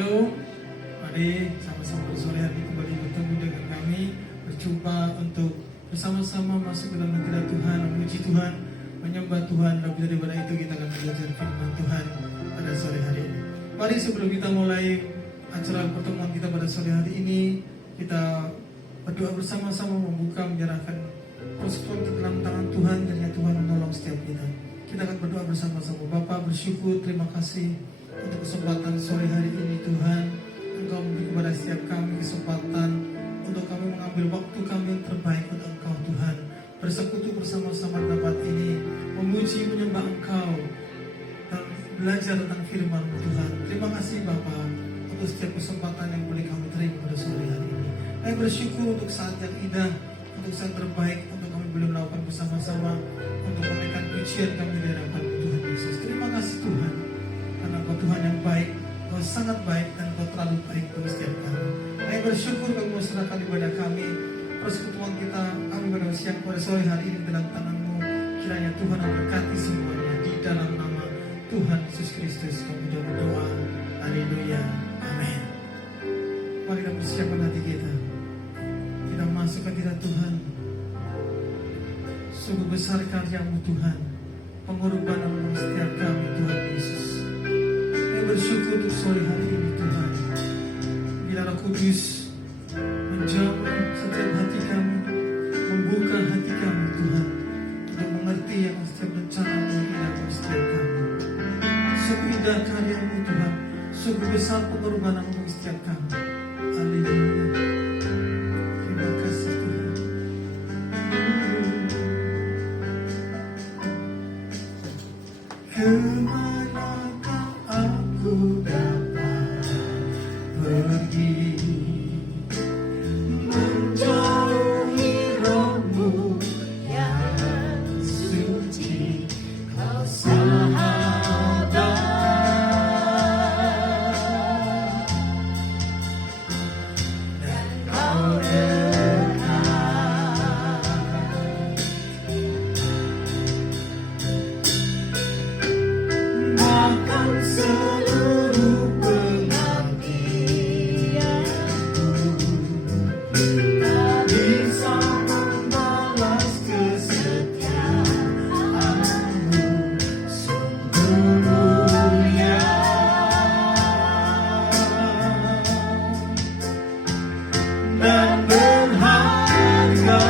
Shalom. Mari sama-sama sore hari kembali bertemu dengan kami, berjumpa untuk bersama-sama masuk ke dalam hadirat Tuhan, memuji Tuhan, menyembah Tuhan. Lebih daripada itu kita akan belajar firman Tuhan pada sore hari ini. Mari sebelum kita mulai acara pertemuan kita pada sore hari ini, kita berdoa bersama-sama, membuka, menyerahkan persekutuan ke dalam tangan Tuhan, dan Tuhan menolong setiap kita. Kita akan berdoa bersama-sama. Bapa, bersyukur, terima kasih untuk kesempatan sore hari ini Tuhan. Engkau memberi kepada setiap kami kesempatan untuk kami mengambil waktu kami yang terbaik untuk Engkau Tuhan, bersekutu bersama-sama tempat ini, memuji, menyembah Engkau, dan belajar tentang firman Tuhan. Terima kasih Bapa untuk setiap kesempatan yang boleh kami terima pada sore hari ini. Kami bersyukur untuk saat yang indah, untuk saat terbaik untuk kami boleh melakukan bersama-sama, untuk menaikkan pujian kami di hadapan Tuhan Yesus. Terima kasih Tuhan, karena Engkau Tuhan yang baik, Engkau sangat baik, dan Engkau terlalu baik bagi setiap kami. Kami bersyukur kami mau serahkan ibadah kami, persekutuan kita, kami pada siang pada sore hari ini dalam tangan-Mu. Kiranya Tuhan memberkati semuanya di dalam nama Tuhan Yesus Kristus. Kami sudah berdoa. Haleluya. Amin. Mari kita persiapkan hati kita. Kita masuk ke hadirat Tuhan. Sungguh besar karya-Mu Tuhan, pengorbanan setiap kami Tuhan Yesus. Kami bersyukur untuk sore hari ini Tuhan. Bila Roh Kudus menjamah setiap hati kami, membuka hati kami Tuhan, untuk mengerti yang setiap rencana-Mu di dalam setiap kami. Sungguh indah karya-Mu Tuhan, sungguh besar pengorbanan-Mu bagi setiap kami. Haleluya. Terima kasih Tuhan. Kemanakah aku dapat pergi, menjauhi Roh-Mu yang suci, Kau sahabat, dan Kau dekat. Bahkan seluruh pengabdianku tak bisa membalas kesetiaan-Mu. Sungguh mulia dan berharga.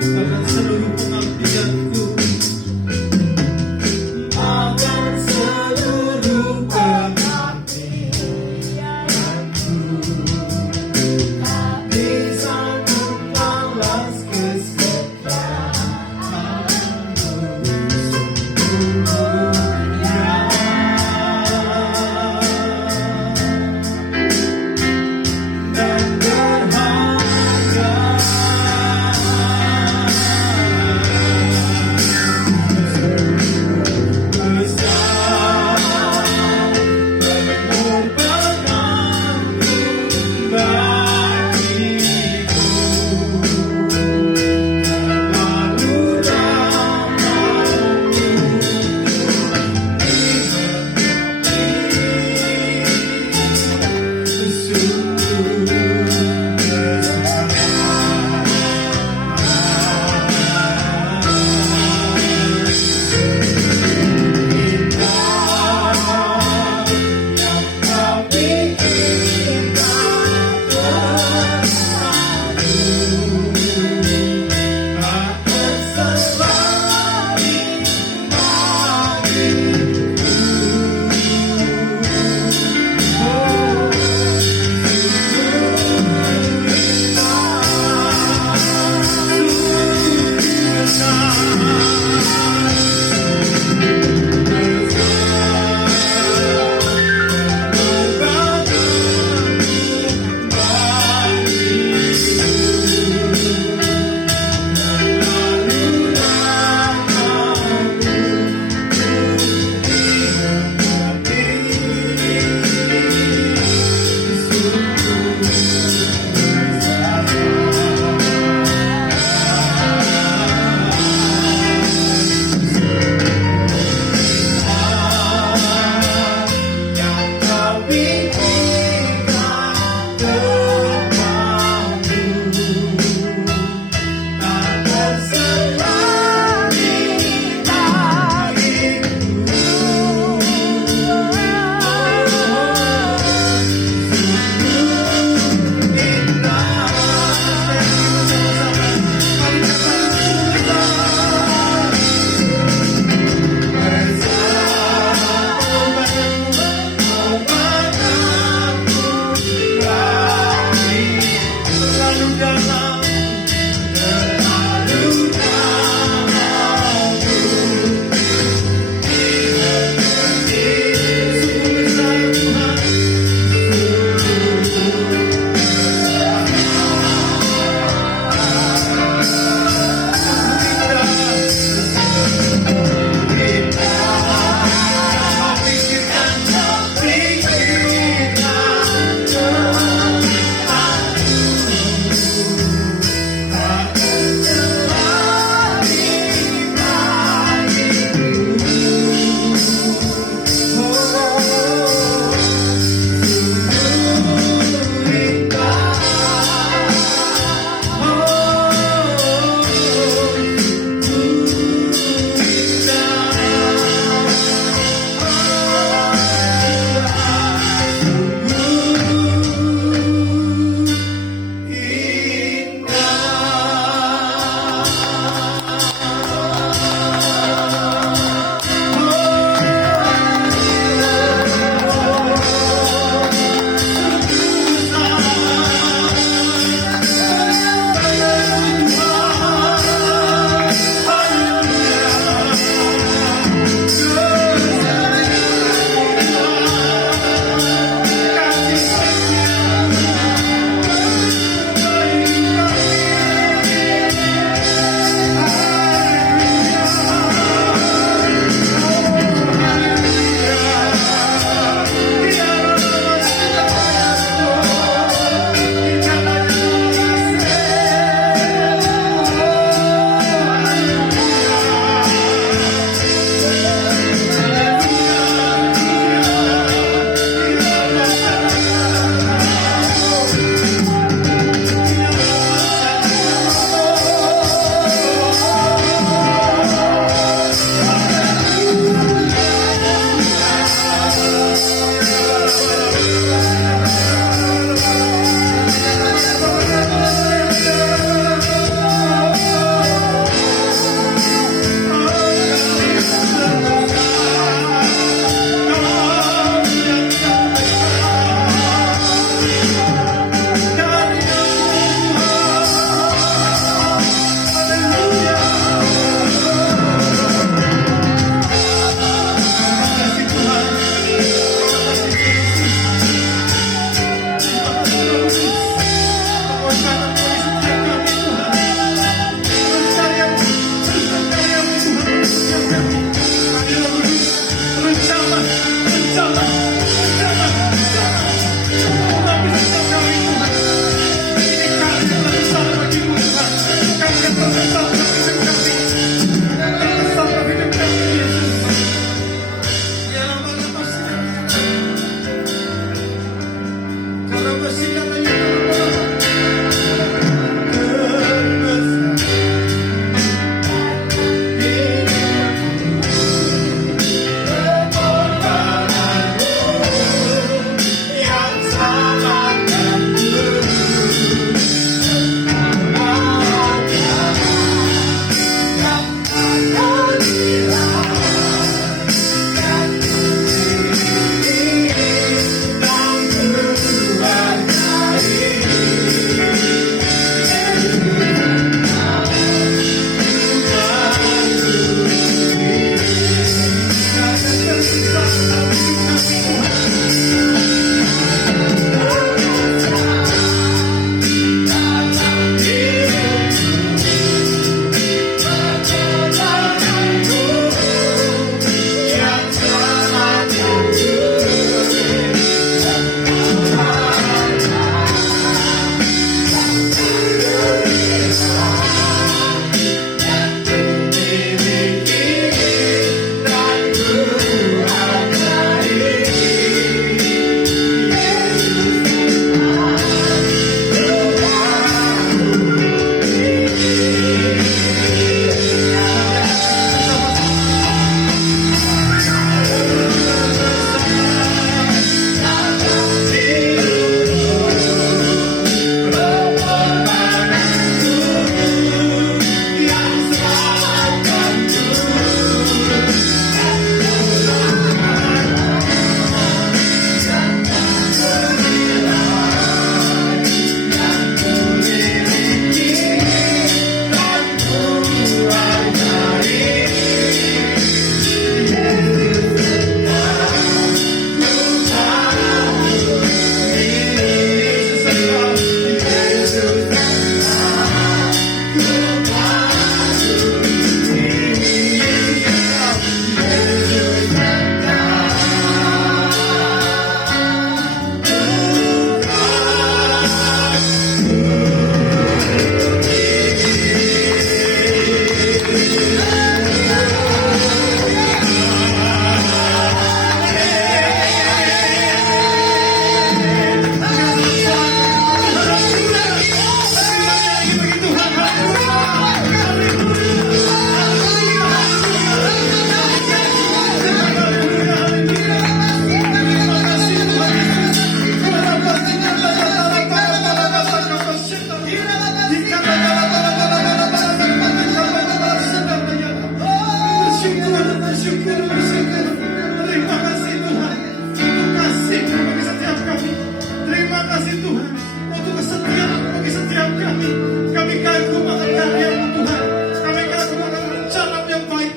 Bahkan seluruh pengabdianku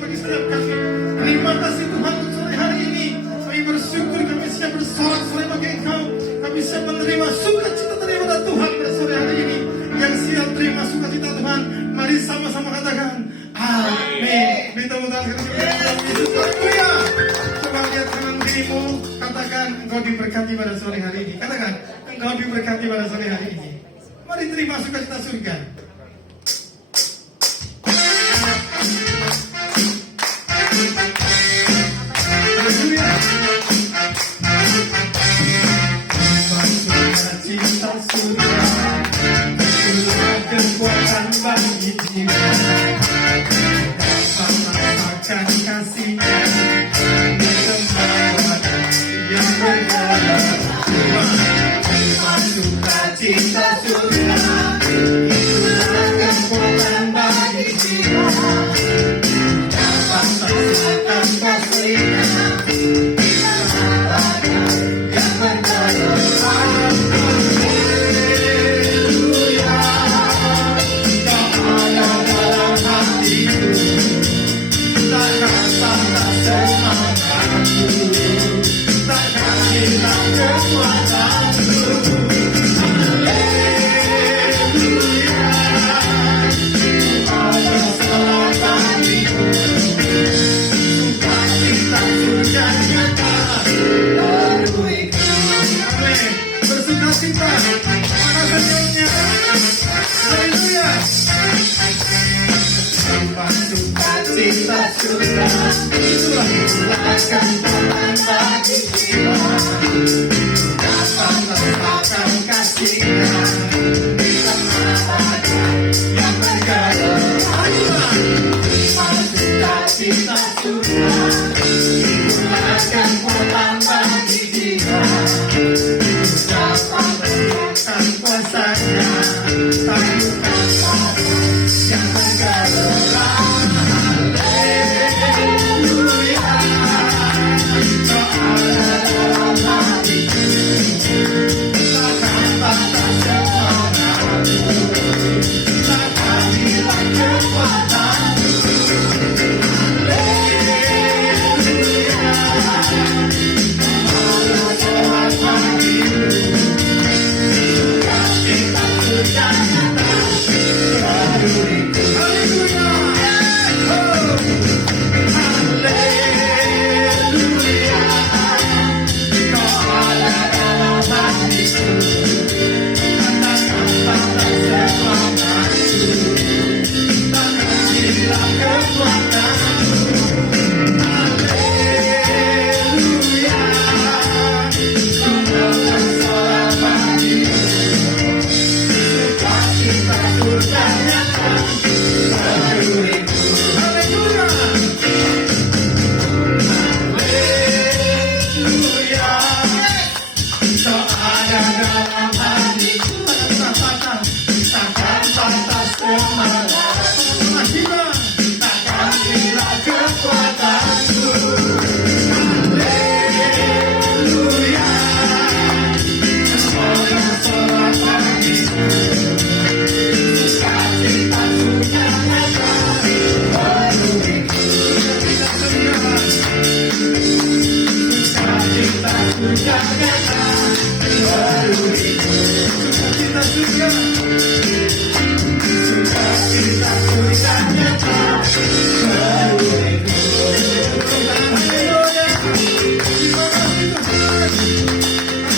bagi setiap kami. Terima kasih Tuhan untuk sore hari ini. Kami bersyukur kami siap bersorak-sorai bagi Engkau. Kami siap menerima sukacita daripada Tuhan pada sore hari ini. Yang siap terima sukacita Tuhan, mari sama-sama katakan amin. Beri tepuk tangan kepada Yesus. Haleluya. Coba lihat kanan dirimu, katakan engkau diberkati pada sore hari ini. Katakan engkau diberkati pada sore hari ini. Mari terima sukacita surga. Haleluya. Sukacita surga, itulah kekuatan bagi jiwa. Dapat merasakan kasih-Nya di tempat yang bergala. Sukacita surga, itulah kekuatan bagi jiwa. Dapat merasakan kasih-Nya di tempat yang bergala. Haleluya, Kau ada dalam hatiku, takkan patah semangatku, takkan hilang kekuatanku. Haleluya, Kau bersorak bagiku, sukacita surga nyata menemuiku. Amin. Bersukacita, mana senyumnya? Haleluya. Tanpa sukacita surga, itulah kekuatan bagi jiwa. Dapat merasakan kasih-Nya di tengah badai yang bergala. Tanpa sukacita surga, itulah kekuatan bagi jiwa. Dapat merasakan kuasa-Nya, taklukan badai yang bergala. Haleluya, Kau ada dalam hatiku, takkan patah semangatku, takkan hilang kekuatanku. Haleluya, Kau bersorak bagiku, sukacita surga nyata menemuiku. Haleluya, oh, haleluya, Kau ada dalam hatiku, takkan patah semangatku, takkan hilang kekuatanku. Haleluya, Kau bersorak bagiku, sukacita surga nyata menemuiku. Haleluya, haleluya, Kau ada dalam hatiku, takkan patah semangatku, takkan hilang kekuatanku. Haleluya, Kau bersorak bagiku, sukacita surga nyata menemuiku. Sukacita surga, sukacita surga nyata menemuiku. Sukacita surga, sukacita surga nyata menemuiku. Haleluya, terima kasih Tuhan.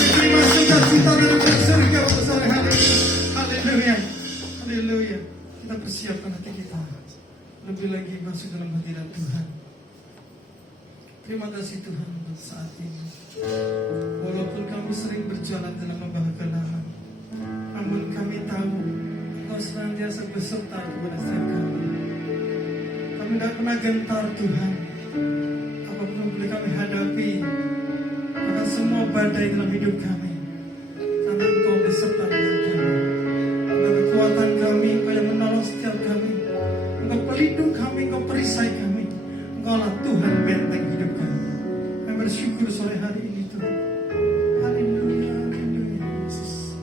Terima sukacita dari surga pada sore hari ini. Haleluya, haleluya. Kita persiapkan hati kita lebih lagi masuk dalam hadirat Tuhan. Terima kasih Tuhan untuk saat ini. Walaupun kami sering berjalan dalam lembah kegelapan, namun kami tahu Engkau senantiasa beserta kepada setiap kami. Kami tidak pernah gentar Tuhan. Apapun yang boleh kami hadapi, akan semua badai dalam hidup kami, karena Engkau beserta dengan kami. Engkau kekuatan kami, Engkau yang menolong setiap kami. Engkau pelindung kami, Engkau perisai kami. Engkaulah Tuhan benteng hidup kami. Kami bersyukur sore hari ini Tuhan. Haleluya, haleluya Yesus.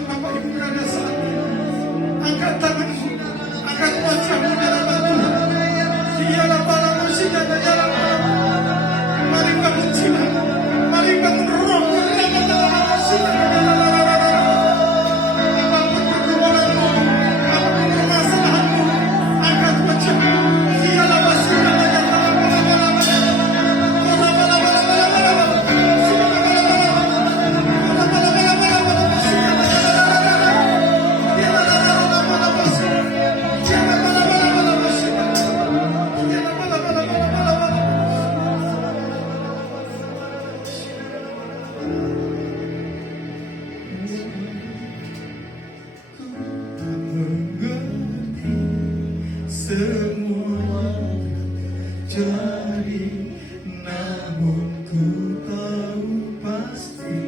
dimanapun Bapak Ibu berada saat ini, angkat tanganmu, angkat wajahmu di hadapan Tuhan. Dialah para musik dan dialah para. Mari bangun jiwa, mari bangun roh. Apapun pergumulanmu, apapun permasalahanmu, angkat wajahmu. Dialah wasilah yang semua jadi, namun ku tahu pasti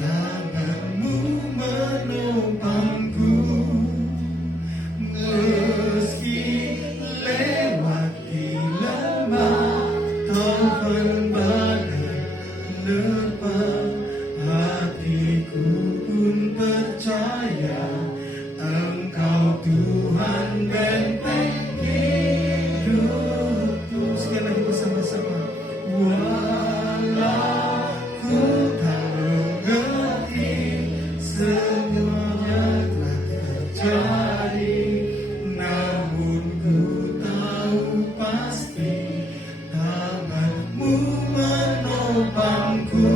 tanganmu menopangku. Meski lewati lembah taufan badai menerpa, hatiku pun percaya Engkau Tuhan benteng hidupku. Sekali lagi bersama-sama. Walau ku tak mengerti, semuanya telah terjadi, namun ku tahu pasti tanganmu menopangku.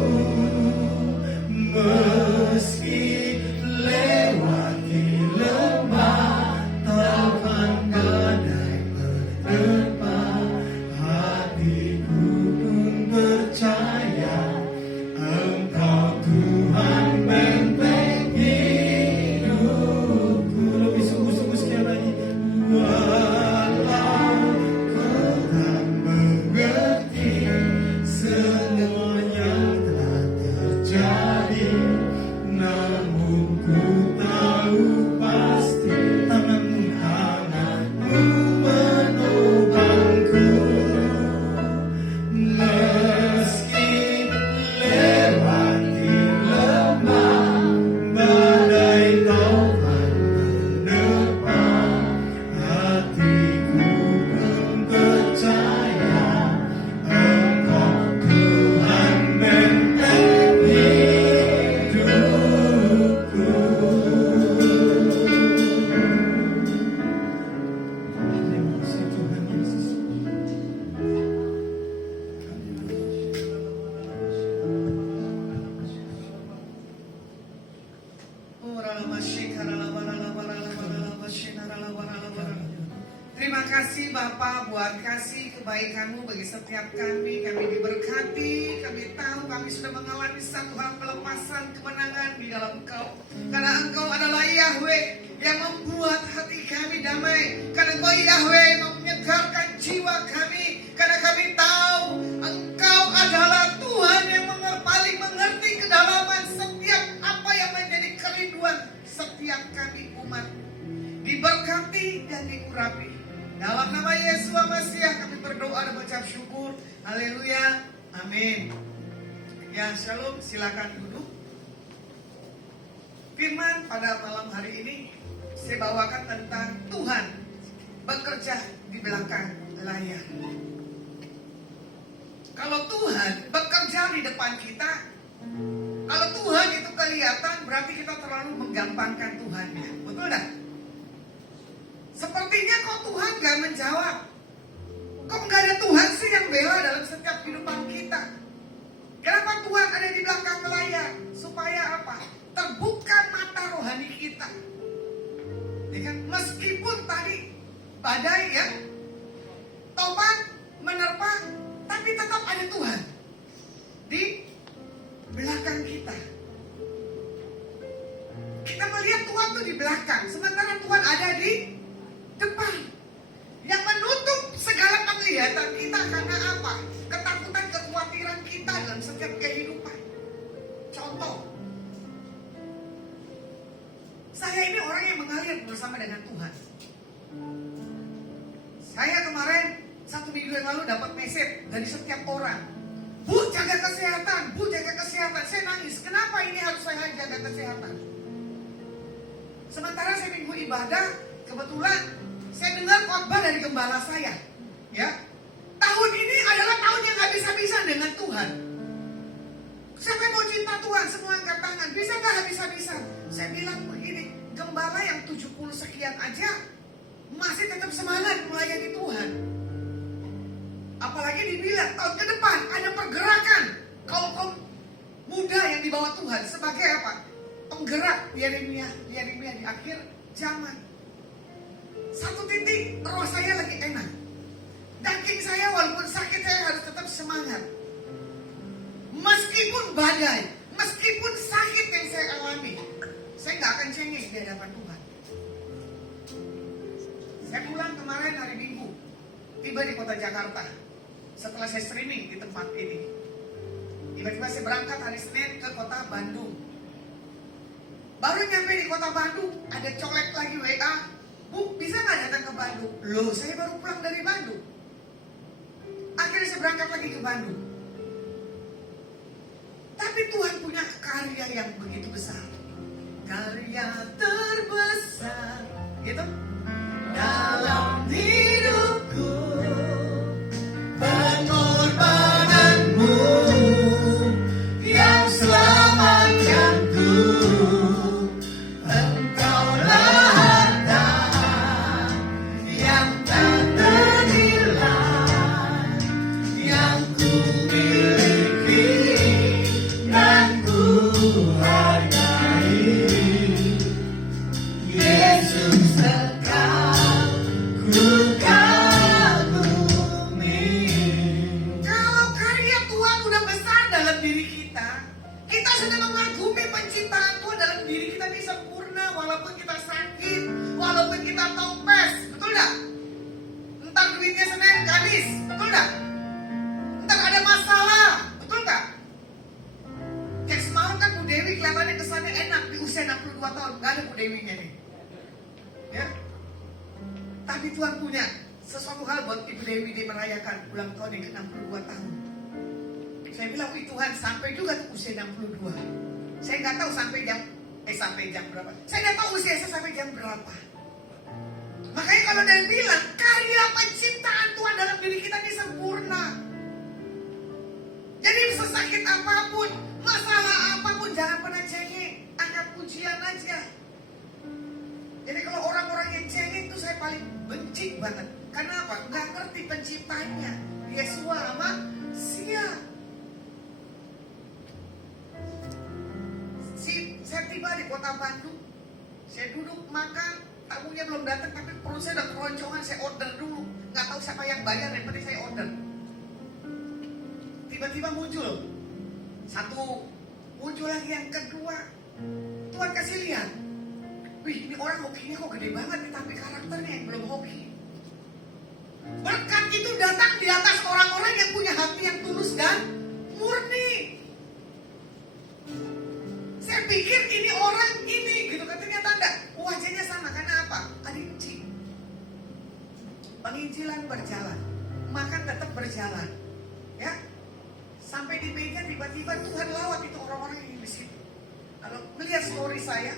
Meski lewati lembah taufan badai menerpa, hatiku pun percaya Engkau Tuhan benteng hidupku. Lebih sungguh-sungguh sekali lagi. Walau ku tak mengerti, semuanya telah terjadi, namun ku tahu pasti tanganmu menopangku. Meski lewati lembah badai taufan menerpa, hatiku pun percaya Engkau Tuhan benteng hidupku. Terima kasih Tuhan Yesus. Terima kasih Bapa buat kasih kebaikan-Mu bagi setiap kami. Kami diberkati, kami tahu kami sudah mengalami satu hal pelepasan kemenangan di dalam Engkau. Karena Engkau adalah Yahweh yang membuat hati kami damai. Karena Engkau Yahweh yang menyegarkan jiwa kami. Karena kami tahu Engkau adalah Tuhan yang paling mengerti kedalaman setiap apa yang menjadi kerinduan setiap kami umat. Diberkati dan diurapi. Dalam nama Yesus Mesias kami berdoa dan mengucap syukur. Haleluya. Amin. Ya, shalom. Silakan duduk. Firman pada malam hari ini saya bawakan tentang Tuhan bekerja di belakang layar. Kalau Tuhan bekerja di depan kita, kalau Tuhan itu kelihatan, berarti kita terlalu menggampangkan Tuhannya. Betul tak? Sepertinya kok Tuhan gak menjawab. Kok gak ada Tuhan sih yang bela dalam setiap kehidupan kita? Kenapa Tuhan ada di belakang layar? Supaya apa? Terbuka mata rohani kita. Ya kan? Meskipun tadi badai ya, topan menerpa, tapi tetap ada Tuhan di belakang kita. Kita melihat Tuhan tuh di belakang, sementara Tuhan ada di depan. Yang menutup segala penglihatan kita karena apa? Ketakutan, kekhawatiran kita dalam setiap kehidupan. Contoh, saya ini orang yang mengalir bersama dengan Tuhan. Saya kemarin 1 minggu yang lalu dapat message dari setiap orang. Bu, jaga kesehatan, Bu, jaga kesehatan. Saya nangis, kenapa ini harus saya jaga kesehatan? Sementara saya minggu ibadah, kebetulan saya dengar khotbah dari gembala saya. Ya, tahun ini adalah tahun yang gak habis-habisan dengan Tuhan. Siapa yang mau cinta Tuhan? Semua angkat tangan. Bisa gak habis-habisan? Saya bilang begini, gembala yang 70 sekian aja masih tetap semangat melayani Tuhan. Apalagi dibilang tahun ke depan ada pergerakan kaum muda yang dibawa Tuhan sebagai apa? Penggerak Yeremia di akhir zaman. Satu titik roh saya lagi enak. Daging saya walaupun sakit saya harus tetap semangat. Meskipun badai, meskipun sakit yang saya alami, saya gak akan cengeng di hadapan Tuhan. Saya pulang kemarin hari Minggu, tiba di kota Jakarta. Setelah saya streaming di tempat ini, tiba-tiba saya berangkat hari Senin ke kota Bandung. Baru nyampe di kota Bandung, ada colek lagi WA, Bu, bisa gak datang ke Bandung? Loh, saya baru pulang dari Bandung. Akhirnya saya berangkat lagi ke Bandung. Tapi Tuhan punya karya yang begitu besar. Karya terbesar, gitu. Dalam hidupku, pengorbananmu yang selamatkanku. Engkaulah harta yang tak ternilai, yang ku miliki dan ku hargai. Yesus Engkau ku kagumi. Kalau karya Tuhan udah besar dalam diri kita, kita sudah mengagumi penciptaan Tuhan dalam diri kita ini sempurna. Walaupun kita sakit, walaupun kita topes, betul gak? Entar duitnya Senin, Kamis, betul gak? Entar ada masalah, betul gak? Kayak semalam kan Bu Dewi kelihatannya kesannya enak di usia 62 tahun. Gak ada Bu Dewinya nih. Ya. Tapi Tuhan punya sesuatu hal buat Ibu Dewi dia merayakan ulang tahun yang ke-62 tahun. Saya bilang, wih Tuhan sampai juga tuh usia 62. Saya nggak tahu sampai jam berapa. Saya nggak tahu usia saya sampai jam berapa. Makanya kalau dia bilang karya penciptaan Tuhan dalam diri kita ini sempurna. Jadi sesakit apapun, masalah apapun jangan pernah cengeng, angkat pujian aja. Jadi kalau orang-orang yang cengeng itu saya paling benci banget. Karena apa? Nggak ngerti penciptanya. Yesus sama Sia. Saya tiba di kota Bandung. Saya duduk makan, tamunya belum datang tapi perut saya udah keroncongan. Saya order dulu. Nggak tahu siapa yang bayar, yang penting saya order. Tiba-tiba muncul satu, muncul lagi yang kedua. Tuhan kasih lihat. Wih, ini orang hokinya kok gede banget nih, tapi karakternya yang belum hoki. Berkat itu datang di atas orang-orang yang punya hati yang tulus dan murni. Saya pikir ini orang ini, gitu kan, ternyata enggak. Wajahnya sama, karena apa? Adikci. Penginjilan berjalan, makan tetap berjalan. Ya, sampai di meja tiba-tiba Tuhan lawat itu orang-orang yang di situ. Kalau melihat story saya,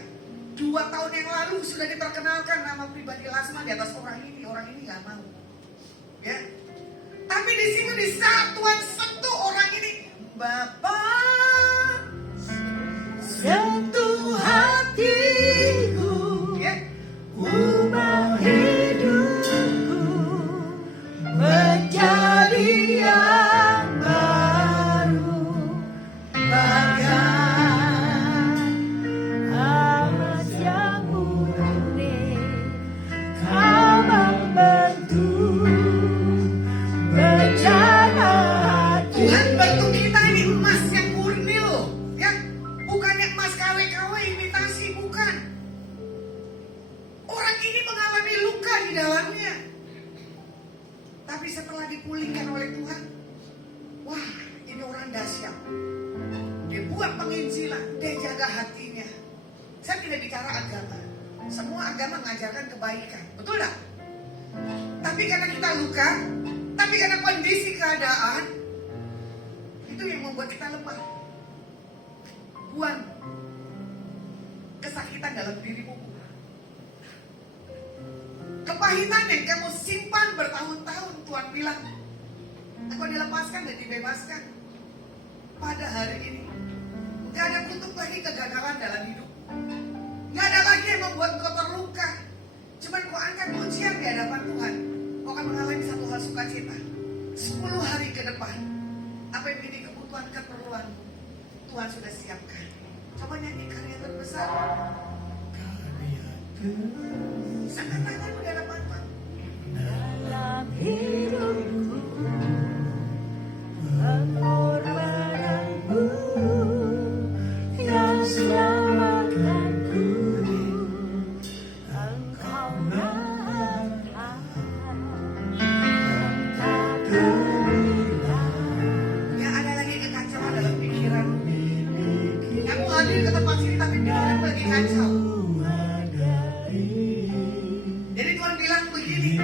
2 tahun yang lalu sudah diperkenalkan nama pribadi Lasma di atas orang ini nggak mau, ya. Tapi di situ di saat Tuhan sentuh orang ini, Bapak sentuh hatiku, ya, ubah hidupku menjadi yang baru, bagai amas yang murni. Kau membentuk bencana hati. Tuhan bentuk kita ini emas yang murni loh, ya, bukannya emas KW-KW imitasi, bukan. Orang ini mengalami luka di dalamnya, tapi setelah dipulihkan oleh Tuhan, wah, ini orang dahsyat. Dia buat penginjilan, dia jaga hatinya. Saya tidak bicara agama. Semua agama mengajarkan kebaikan, betul tak? Tapi karena kita luka, tapi karena kondisi keadaan, itu yang membuat kita lemah. Buang kesakitan dalam dirimu. kepahitan yang kamu simpan bertahun-tahun, Tuhan bilang, engkau dilepaskan dan dibebaskan. Pada hari ini, gak ada kutuk lagi kegagalan dalam hidup. Gak ada lagi yang membuat engkau terluka. Cuman kau angkat pujian di hadapan Tuhan, kau akan mengalami satu hal sukacita. 10 hari ke depan, apa yang menjadi kebutuhan keperluanmu, Tuhan sudah siapkan. Coba nyanyi karya terbesar. Karya Angkat tanganmu di hadapan Tuhan. Dalam hidupku pengorbananmu yang selamatkanku, Engkau Tuhan, tak terhilang. Gak ada lagi kekacauan dalam pikiranmu. Kamu hadir ke tempat sini tapi pikiranmu lagi kacau. Jadi Tuhan bilang begini,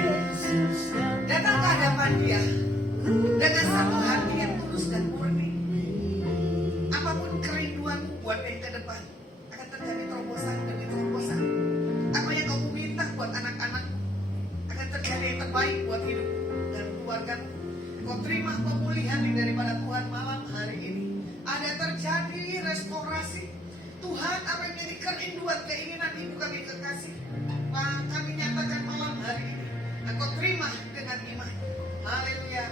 datang ke hadapan Dia dengan satu hati yang tulus dan murni. Apapun kerinduanmu buat yang ke depan, akan terjadi terobosan demi terobosan. Apa yang kamu minta buat anak-anakmu, akan terjadi yang terbaik buat hidup dan keluargamu. Kau terima pemulihan daripada Tuhan malam hari ini. Ada terjadi restorasi. Tuhan, apa yang menjadi kerinduan, keinginan ibu kami kekasih, kami nyatakan malam hari ini. Engkau terima dengan iman. Haleluya.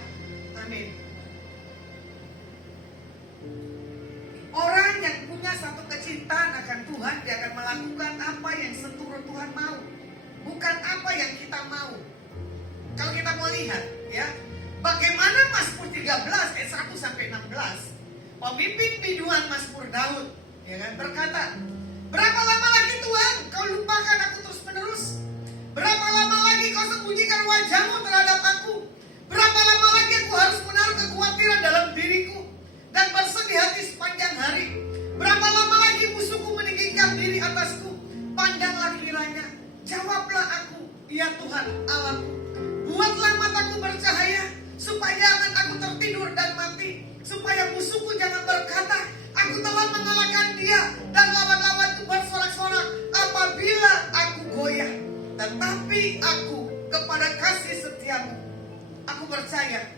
Amin. Orang yang punya satu kecintaan akan Tuhan, dia akan melakukan apa yang seturut Tuhan mau, bukan apa yang kita mau. Kalau kita mau lihat, ya, bagaimana Mazmur 13 ayat 1 sampai 16, pemimpin biduan Mazmur Daud, ya kan, berkata, berapa lama lagi Tuhan kau lupakan aku terus menerus? Berapa lama lagi kau sembunyikan wajahmu terhadap aku? Berapa lama lagi aku harus menaruh kekhawatiran dalam diriku dan bersedih hati sepanjang hari? Berapa lama lagi musuhku meninggikan diri atasku? Pandanglah kiranya, jawablah aku, ya Tuhan Allahku. Buatlah mataku bercahaya, supaya jangan aku tertidur dan mati, supaya musuhku jangan berkata, aku telah mengalahkan dia, dan lawan-lawanku bersorak-sorak apabila aku goyah. Tetapi aku kepada kasih setiamu, aku percaya.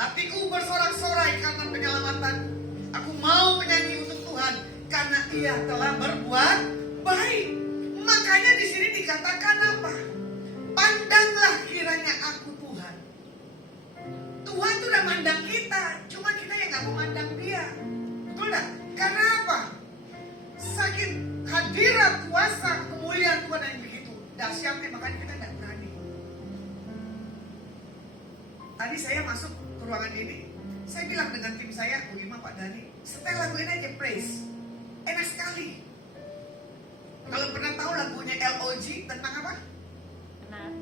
Hatiku bersorak-sorai karena penyelamatanmu. Aku mau menyanyi untuk Tuhan karena Ia telah berbuat baik. Makanya di sini dikatakan apa? Pandanglah kiranya aku Tuhan. Tuhan tuh udah mandang kita, cuma kita yang gak memandang Dia. Betul gak? Karena apa? Saking hadirat kuasa kemuliaan Tuhan yang begitu dahsyatnya, makanya kita gak berani. Tadi saya masuk ke ruangan ini, saya bilang dengan tim saya, bagaimana Pak Dhani, setel lagu ini aja, praise. Enak sekali. Kalau pernah tahu lagunya LOG tentang apa?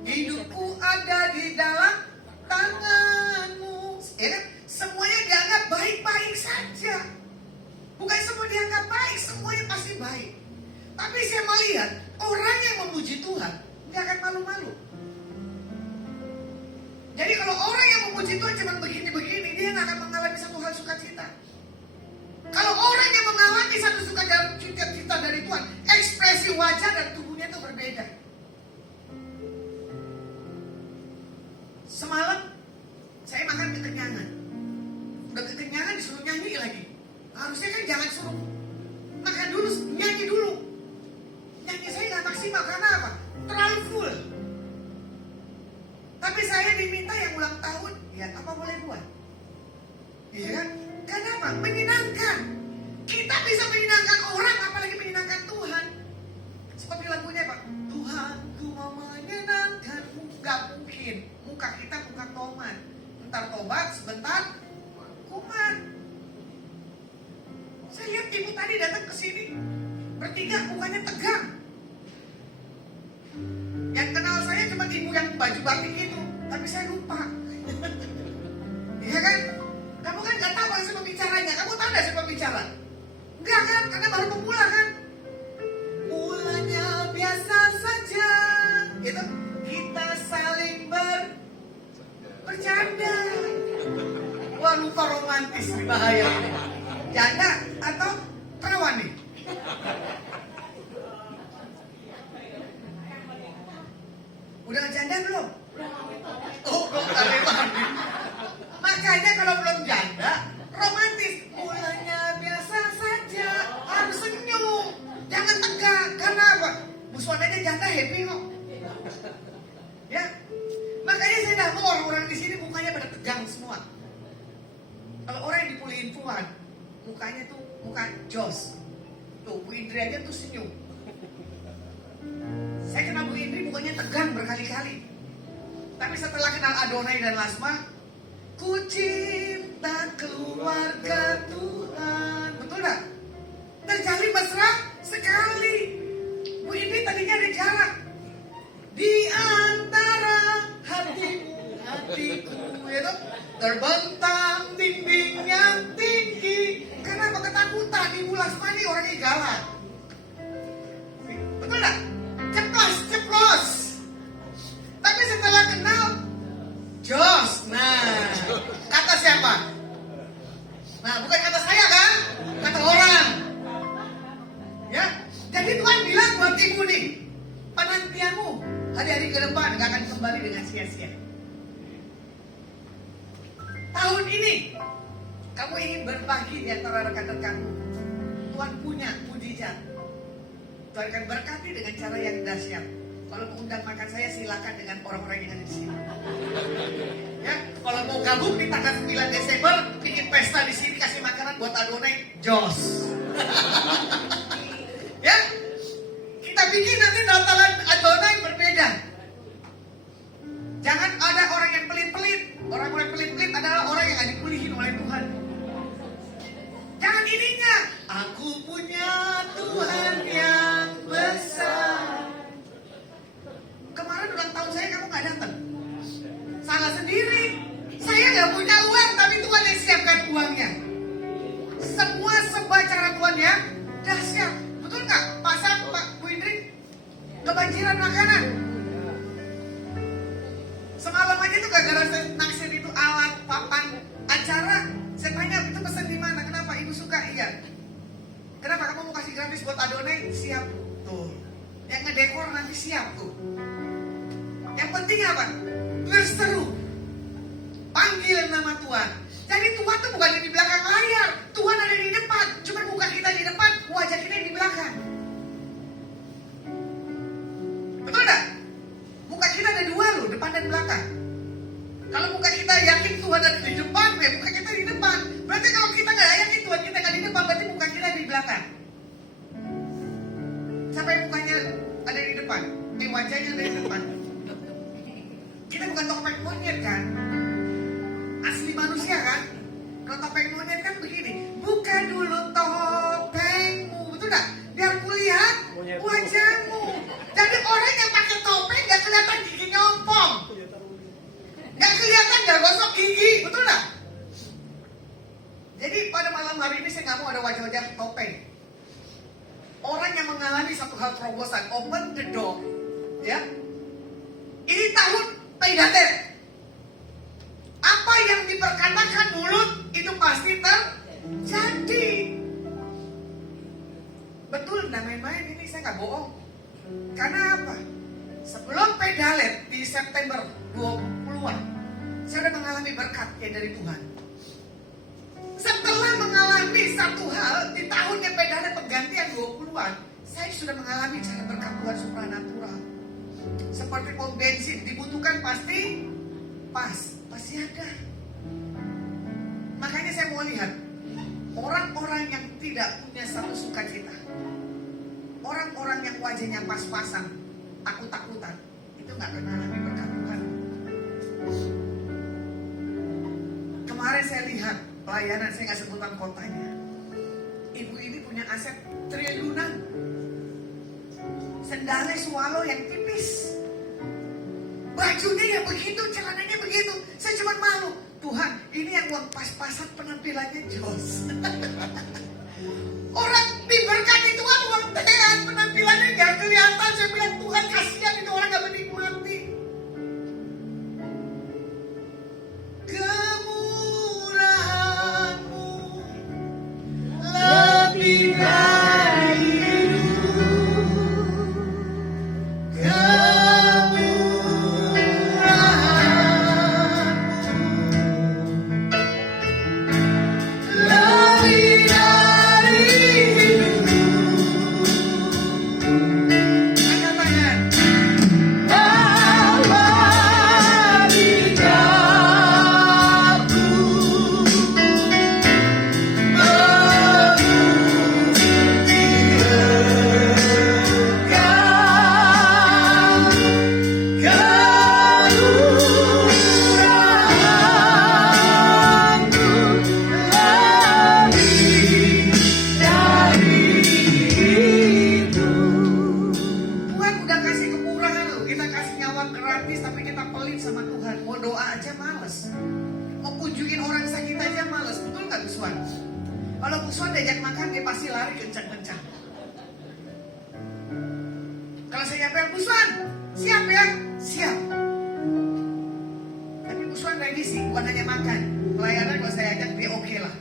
Hidupku ada di dalam tanganmu. Ya kan? Semuanya dianggap baik-baik saja. Bukan semua dianggap baik, semuanya pasti baik. Tapi saya melihat orang yang memuji Tuhan, dia akan malu-malu. Jadi kalau orang yang memuji Tuhan cuma begini-begini, dia nggak akan mengalami satu hal sukacita. Kalau orang yang mengalami satu sukacita dari Tuhan, ekspresi wajah dan tubuhnya itu berbeda. Semalam saya makan kekenyangan. Udah kekenyangan disuruh nyanyi lagi. Harusnya kan jangan suruh makan dulu, nyanyi dulu. Nyanyi saya nggak maksimal karena apa? Terlalu full. Tapi saya diminta yang ulang tahun, ya apa boleh buat? Iya kan? Kenapa? Menyenangkan. Kita bisa menyenangkan orang, apalagi menyenangkan Tuhan. Seperti lagunya Pak, Tuhan ku mau menyenangkanmu. Gak mungkin. Muka kita muka tomat. Ntar tobat, sebentar kumat. Saya lihat ibu tadi datang ke sini, bertiga mukanya tegang. Yang kenal saya cuma ibu yang baju batik itu, tapi saya lupa. Iya kan? Kamu kan gak tahu siapa pembicaranya. Kamu tahu gak siapa pembicara? Enggak kan? Karena baru pemula kan? Mulanya biasa saja, gitu. Kita saling bercanda. Wah, lupa romantis, bahaya. Janda atau perawan nih? Udah janda belum? Oh, belum ada mandi. Makanya kalau belum janda, romantis. Mulanya biasa saja, harus senyum. Jangan tegang. Karena apa? Musuhan aja janda happy kok. Ya, makanya saya dah mau orang-orang di sini mukanya pada tegang semua. Kalau orang yang dipulihin Tuhan, mukanya tuh muka jos. Tuh, Bu Indri aja tuh senyum. Saya kenal Bu Indri mukanya tegang berkali-kali. Tapi setelah kenal Adonai dan Lasma, ku cinta keluarga Tuhan. Betul gak? Terjalin mesra sekali. Bu Indri tadinya ada jarak. Di antara hatimu, hatiku, ya toh, terbentang dinding yang tinggi. Karena apa? Ketakutan. Ibu Lasma ini orangnya galak. Betul gak? Ceplos. Tapi setelah kenal, jos. Nah, kata siapa? Nah, bukan kata saya kan? Kata orang. Ya, jadi Tuhan bilang buat ibu nih, penantianmu hari-hari ke depan gak akan kembali dengan sia-sia. Tahun ini kamu ingin berbagi di antara rekan-rekanmu. Tuhan punya mujizat. Tuhan akan berkati dengan cara yang dahsyat. Kalau mau undang makan saya silakan dengan orang-orang yang ada di sini. Ya, kalau mau gabung di tanggal 9 Desember bikin pesta di sini kasih makanan buat Adonai, jos. Ya, kita bikin nanti daftaran Adonai berbeda. Jangan ada orang yang pelit-pelit. Orang-orang pelit-pelit adalah orang yang dipulihin oleh Tuhan. Jangan ininya. Aku punya Tuhan yang besar. Kemarin ulang tahun saya kamu gak datang. Salah sendiri. Saya gak punya uang tapi Tuhan yang siapkan uangnya. Semua serba cara Tuhan ya dahsyat. Betul gak? Pak Sam, Pak Bu Indri kebanjiran makanan. Semalam aja tuh gara-gara saya naksir itu alat papan acara. Saya tanya itu pesan di mana? Kenapa ibu suka? Iya. Kenapa kamu mau kasih gratis buat Adonai? Siap. Tuh. Yang ngedekor nanti siap tuh. Yang penting apa? Berseru. Panggil nama Tuhan. Jadi Tuhan tuh bukan di belakang layar. Tuhan ada di depan. Cuma muka kita di depan, wajah kita di belakang. Betul gak? Muka kita ada dua loh, depan dan belakang. Kalau muka kita yakin Tuhan ada di depan, ya muka kita di depan. Berarti kalau kita gak yakin Tuhan kita gak di depan, berarti muka kita di belakang. Siapa yang mukanya ada di depan? Wajahnya ada di depan. Kita bukan topeng monyet kan? Asli manusia kan? Kalau topeng monyet kan begini. Buka dulu topengmu, betul gak? Biar kulihat wajahmu. Jadi orang yang pakai topeng gak kelihatan gigi nyompong. Gak kelihatan gak gosok gigi, betul gak? Jadi pada malam hari ini saya gak mau ada wajah-wajah topeng. Orang yang mengalami satu hal terobosan, open the door. Ya, ini tahun Paidater. Apa yang diperkatakan mulut itu pasti terjadi. Betul, nah main-main ini saya nggak bohong. Karena apa? Sebelum Paidalet di September 20-an, saya sudah mengalami berkat ya dari Tuhan. Setelah mengalami satu hal di tahunnya Paidalet pergantian 20-an, saya sudah mengalami cara berkat Tuhan supranatural. Seperti pom bensin dibutuhkan pasti pasti ada. Makanya saya mau lihat orang-orang yang tidak punya satu sukacita, orang-orang yang wajahnya pas-pasan, takut-takutan, itu nggak pernah mengalami berkat Tuhan. Kemarin saya lihat pelayanan, saya nggak sebutan kotanya. Ibu ini punya aset triliunan. Sendalnya swallow yang tipis, bajunya yang begitu, celananya begitu. Saya cuma malu. Tuhan, ini yang uang pas-pasan penampilannya jos. Orang diberkati Tuhan uang tean, penampilannya gak kelihatan. Saya bilang Tuhan kasihan itu orang gak menikmati. Kemurahan-Mu lebih dari aja males. Mau kunjungin orang sakit aja males. Betul nggak Bu Suan? Kalau Bu Suan diajak makan dia pasti lari kencang-kencang. Kalau saya nyampe Bu Suan, siap ya? Siap. Tapi Bu Suan ready sih, bukan hanya makan. Pelayanan kalau saya ajak dia oke lah.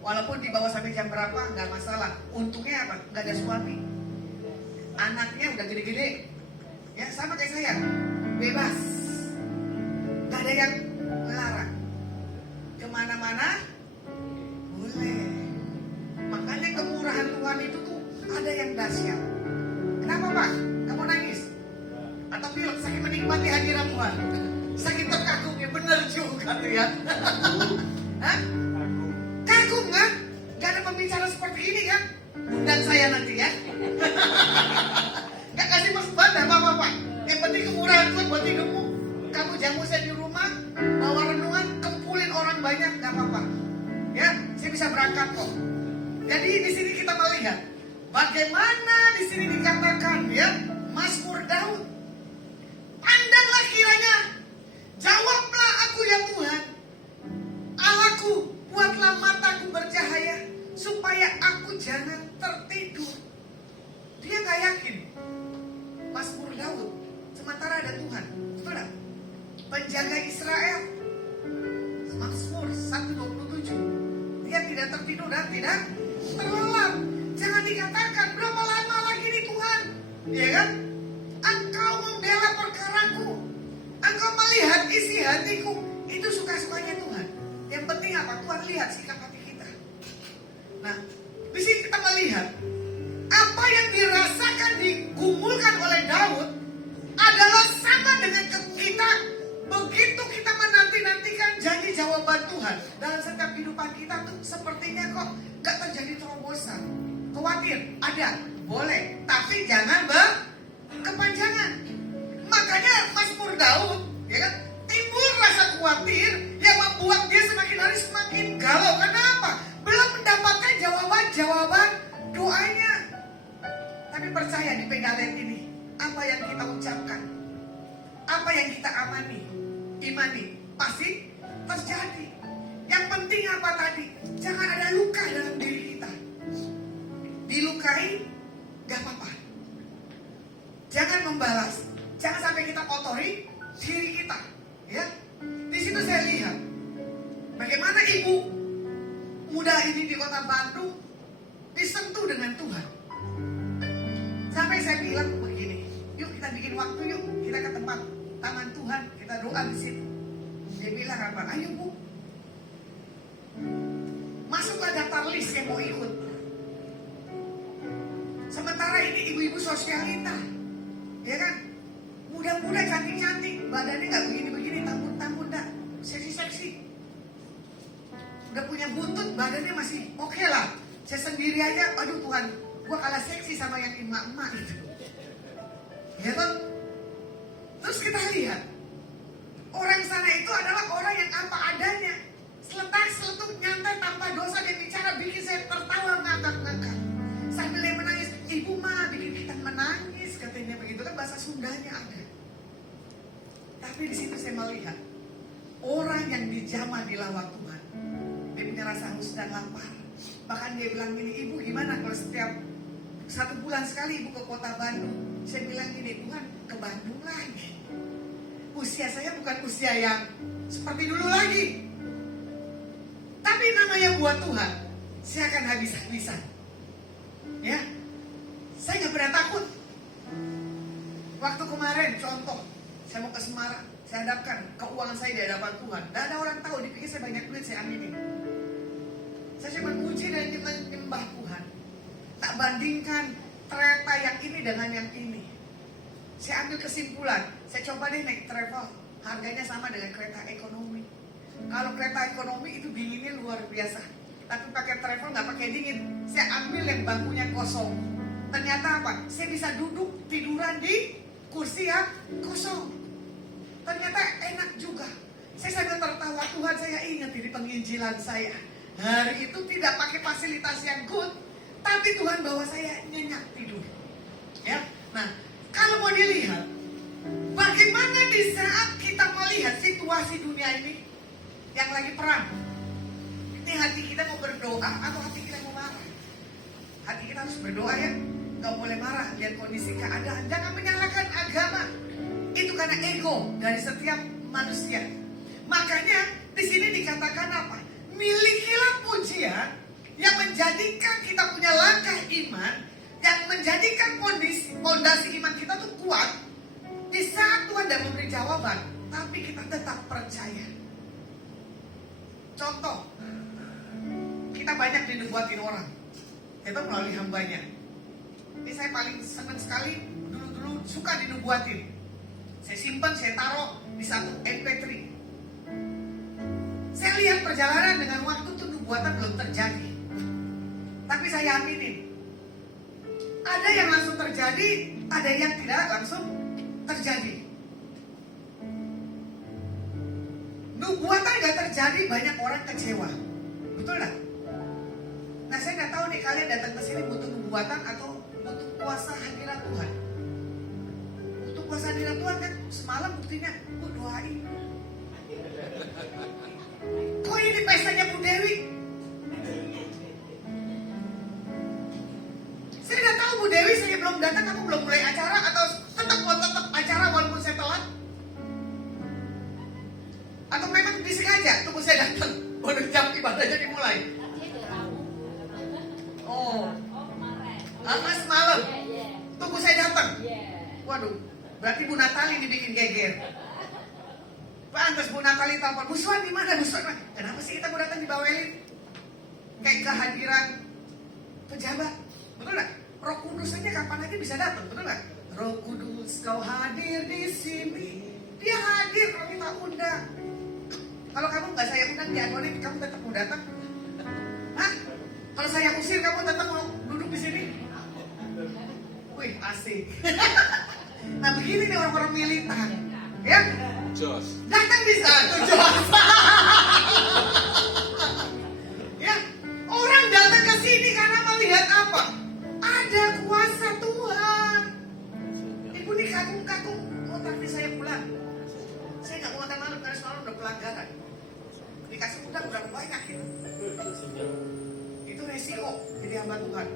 Walaupun dibawa sampai jam berapa nggak masalah. Untungnya apa? Nggak ada suami. Anaknya udah gede-gede. Ya sama kayak saya, bebas. Nggak ada yang melarang. Kemana-mana boleh. Makanya kemurahan Tuhan itu tuh ada yang dahsyat. Kenapa Pak? Kamu nangis? Atau pilek sakit menikmati hadirat Tuhan? Sakit terkagum ya bener juga tuh ya. Hah? Kagum kan? Gak ada pembicara seperti ini kan? Undang saya nanti ya. Gak kasih persembahan gak apa-apa Pak. Yang penting kemurahan Tuhan buat hidupmu. Kamu jamu saya di rumah, bawa renungan, kempulin orang banyak gak apa-apa. Ya, saya bisa berangkat kok. Jadi di sini kita melihat bagaimana di sini dikatakan ya, Mazmur Daud. Pandanglah kiranya, jawablah aku ya Tuhan. Allahku, buatlah mataku bercahaya supaya aku jangan tertidur. Dia gak yakin. Mazmur Daud, sementara ada Tuhan. Betul gak? Penjaga Israel. Mazmur 127. Dia tidak tertidur dan tidak terlelap. Jangan dikatakan berapa lama lagi nih Tuhan. Ya kan? Engkau membela perkaraku. Engkau melihat isi hatiku. Itu suka-sukanya Tuhan. Yang penting apa? Tuhan lihat sikap hati kita. Nah, di sini kita melihat apa yang dirasakan digumulkan oleh Daud adalah sama dengan kita. Begitu kita menanti-nantikan janji jawaban Tuhan dalam setiap kehidupan kita tuh sepertinya kok gak terjadi terobosan. Khawatir, ada, boleh, tapi jangan berkepanjangan. Makanya Mazmur Daud, ya kan, timbul rasa khawatir yang membuat dia semakin hari semakin galau. Kenapa? Belum mendapatkan jawaban doanya. Tapi percaya di pegalet ini, apa yang kita ucapkan, apa yang kita imani, pasti terjadi. Yang penting apa tadi? Jangan ada luka dalam diri kita. Dilukai, gak apa-apa. Jangan membalas. Jangan sampai kita kotori diri kita. Ya, di situ saya lihat bagaimana ibu muda ini di kota Bandung disentuh dengan Tuhan. Sampai saya bilang begini, yuk kita bikin waktu yuk, kita ke tempat taman Tuhan, kita doa di situ. Dia bilang apa? Ayo Bu, masuklah daftar list yang mau ikut. Sementara ini ibu-ibu sosialita, ya kan? Muda-muda cantik-cantik, badannya nggak begini-begini, tambun-tambun, dah, seksi-seksi. Udah punya buntut, badannya masih oke lah. Saya sendiri aja, aduh Tuhan, gua kalah seksi sama yang emak-emak itu. Ya kan? Terus kita lihat, orang sana itu adalah orang yang apa adanya. Seletak-seletuk, nyantai, tanpa dosa, dia bicara bikin saya tertawa ngakak-ngakak. Sambil dia menangis, ibu mah bikin kita menangis, katanya begitu kan bahasa Sundanya ada. Tapi di situ saya melihat orang yang dijamah di lawang Tuhan. Dia punya rasa haus dan lapar. Bahkan dia bilang gini, ibu gimana kalau setiap 1 bulan sekali ibu ke kota Bandung? Saya bilang gini, Tuhan ke Bandung lagi. Usia saya bukan usia yang seperti dulu lagi. Tapi namanya buat Tuhan, saya akan habis-habisan. Ya, saya nggak pernah takut. Waktu kemarin contoh, saya mau ke Semarang, saya hadapkan keuangan saya di hadapan Tuhan. Dan ada orang tahu, dipikir saya banyak duit, saya aminin. Saya cuma puji dan menyembah Tuhan. Tak bandingkan kereta yang ini dengan yang ini. Saya ambil kesimpulan, saya coba deh naik travel, harganya sama dengan kereta ekonomi. Kalau kereta ekonomi itu dinginnya luar biasa, tapi pakai travel nggak pakai dingin. Saya ambil yang bangkunya kosong. Ternyata apa? Saya bisa duduk tiduran di kursi yang kosong. Ternyata enak juga. Saya sambil tertawa, Tuhan saya ingat di penginjilan saya. Hari itu tidak pakai fasilitas yang good, tapi Tuhan bawa saya nyenyak tidur. Ya, nah kalau mau dilihat, bagaimana di saat kita melihat situasi ini yang lagi perang. Ini hati kita mau berdoa atau hati kita mau marah? Hati kita harus berdoa ya, nggak boleh marah lihat kondisi keadaan. Jangan menyalahkan agama. Itu karena ego dari setiap manusia. Makanya di sini dikatakan apa? Milikilah pujian yang menjadikan kita punya langkah iman, yang menjadikan fondasi iman kita tuh kuat. Di saat Tuhan tidak memberi jawaban, tapi kita tetap percaya. Contoh, kita banyak dinubuatin orang, itu melalui hambanya. Ini saya paling senang sekali, dulu suka dinubuatin. Saya simpan, saya taruh di satu MP3. Saya lihat perjalanan dengan waktu tuh nubuatan belum terjadi. Tapi saya aminin. Ada yang langsung terjadi, ada yang tidak langsung terjadi. Nubuatan gak terjadi, banyak orang kecewa. Betul gak? Nah saya gak tahu nih kalian datang ke sini butuh nubuatan atau butuh kuasa hadirat Tuhan. Butuh kuasa hadirat Tuhan kan semalam buktinya gue doain. Kok ini pestanya Bu Dewi? Saya gak tahu Bu Dewi, saya belum datang, aku belum mulai acara atau tetap acara walaupun saya telat. Atau memang disengaja tunggu saya datang baru jam ibadahnya dimulai. Oh, semalam tunggu saya datang. Waduh, berarti Bu Natali dibikin geger. Pantas Bu Natali telepon, Bu Swan di mana? Bu Swan, kenapa sih kita mau datang dibawelin? Kayak kehadiran pejabat, betul nggak? Roh Kudus aja kapan aja bisa datang, betul nggak? Roh Kudus, kau hadir di sini. Dia hadir kalau kita undang. Kalau kamu nggak saya undang dianualin, kamu tetap mau datang? Hah? Kalau saya usir, kamu tetap mau duduk di sini? Wih, asik. Nah begini nih orang-orang militan, ya? Jos. Datang bisa tuh Jos. Ya, orang datang ke sini karena melihat apa? Ada kuasa Tuhan. Ibu nih kagum-kagum, oh tapi saya pulang. Saya nggak mau makan malam karena semalam udah pelanggaran. Dikasih udang berapa banyak ya? Itu resiko jadi hamba Tuhan.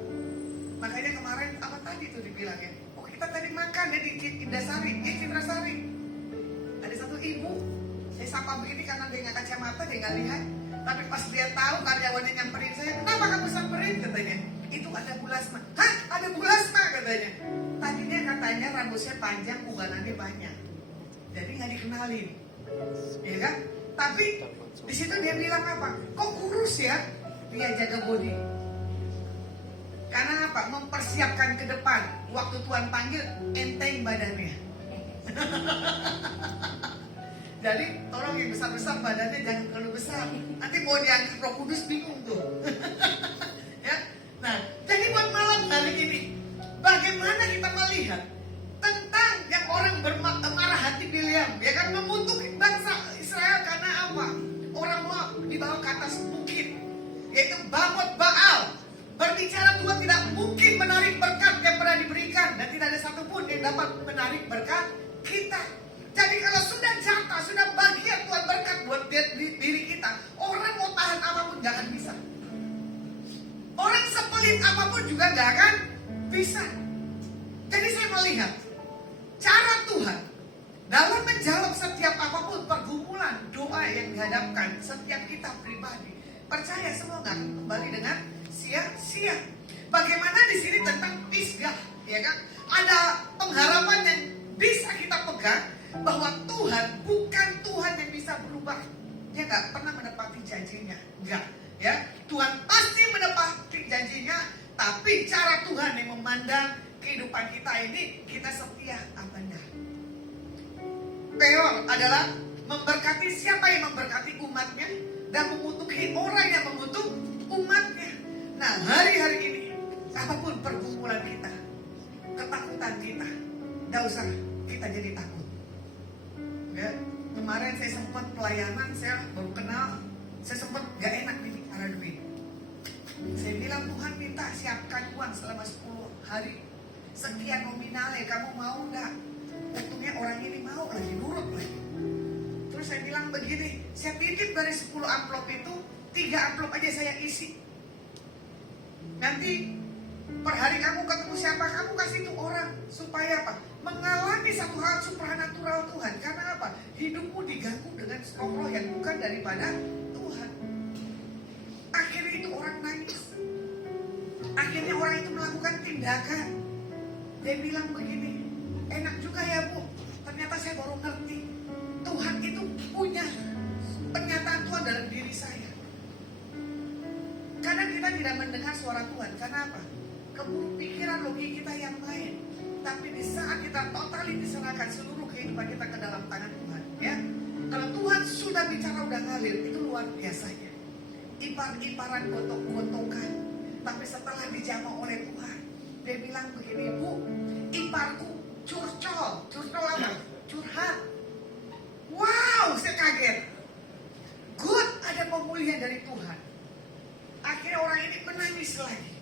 Makanya kemarin apa tadi tuh dibilang ya? Oh kita tadi makan ya di Indasari, Citrasari. Ada satu ibu, saya sapa begini karena dia nggak kacamata, dia nggak lihat. Tapi pas dia tahu karyawannya nyamperin saya, kenapa kamu samperin katanya? Itu ada bulasma. Hah? Ada bulasma katanya. Tadinya katanya rambutnya panjang, ubanannya banyak. Jadi nggak dikenalin, ya kan? Tapi di situ dia bilang apa? Kok kurus ya? Dia jaga body. Karena apa? Mempersiapkan ke depan. Waktu Tuhan panggil, enteng badannya. Jadi tolong yang besar-besar badannya jangan terlalu besar. Nanti mau diangkat Roh Kudus bingung tuh. Ya. Nah, jadi buat malam hari ini, bagaimana kita melihat tentang yang orang bermarah hati Bileam, ya kan, mengutuk bangsa Israel karena apa? Orang mau dibawa ke atas bukit, yaitu Bamot Baal. Berbicara Tuhan tidak mungkin menarik berkat yang pernah diberikan, dan tidak ada satupun yang dapat menarik berkat kita. Jadi kalau sudah jatah, sudah bagian Tuhan berkat buat diri kita, orang mau tahan apapun gak akan bisa. Orang sepelit apapun juga gak akan bisa. Jadi saya melihat cara Tuhan dalam menjawab setiap apapun pergumulan doa yang dihadapkan setiap kita pribadi. Percaya semua gak akan kembali dengan sia-sia. Bagaimana di sini tentang Pisgah, ya kan? Ada pengharapan yang bisa kita pegang bahwa Tuhan bukan Tuhan yang bisa berubah. Dia nggak pernah menepati janjinya, enggak. Ya, Tuhan pasti menepati janjinya, tapi cara Tuhan yang memandang kehidupan kita ini, kita setia apa enggak? Peor adalah memberkati siapa yang memberkati umatnya dan mengutuki orang yang mengutuk umatnya. Nah, hari-hari ini apapun pergumulan kita, ketakutan kita, tidak usah kita jadi takut. Ya, kemarin saya sempat pelayanan, saya baru kenal, saya sempat gak enak nih karena duit. Saya bilang Tuhan minta siapkan uang selama 10 hari, sekian nominalnya, kamu mau gak? Untungnya orang ini mau lagi, nurut lagi. Terus saya bilang begini, saya titip dari 10 amplop itu 3 amplop aja saya isi. Nanti per hari kamu ketemu siapa, kamu kasih itu orang. Supaya apa? Mengalami satu hal supranatural Tuhan. Karena apa? Hidupmu diganggu dengan roh yang bukan daripada Tuhan. Akhirnya itu orang nangis. Akhirnya orang itu melakukan tindakan. Dia bilang begini, enak juga ya Bu, ternyata saya baru ngerti Tuhan itu punya penyataan Tuhan dalam diri saya. Karena kita tidak mendengar suara Tuhan. Karena apa? Keburu pikiran logika kita yang lain. Tapi di saat kita totali diserahkan seluruh kehidupan kita ke dalam tangan Tuhan, ya. Kalau Tuhan sudah bicara udah ngalir, itu luar biasanya. Ipar-iparan gotok-gotokan. Tapi setelah dijamah oleh Tuhan, dia bilang begini, Bu, iparku curcol. Curcol apa? Curhat. Wow, saya kaget. Good, ada pemulihan dari Tuhan. Akhirnya orang ini menangis lagi.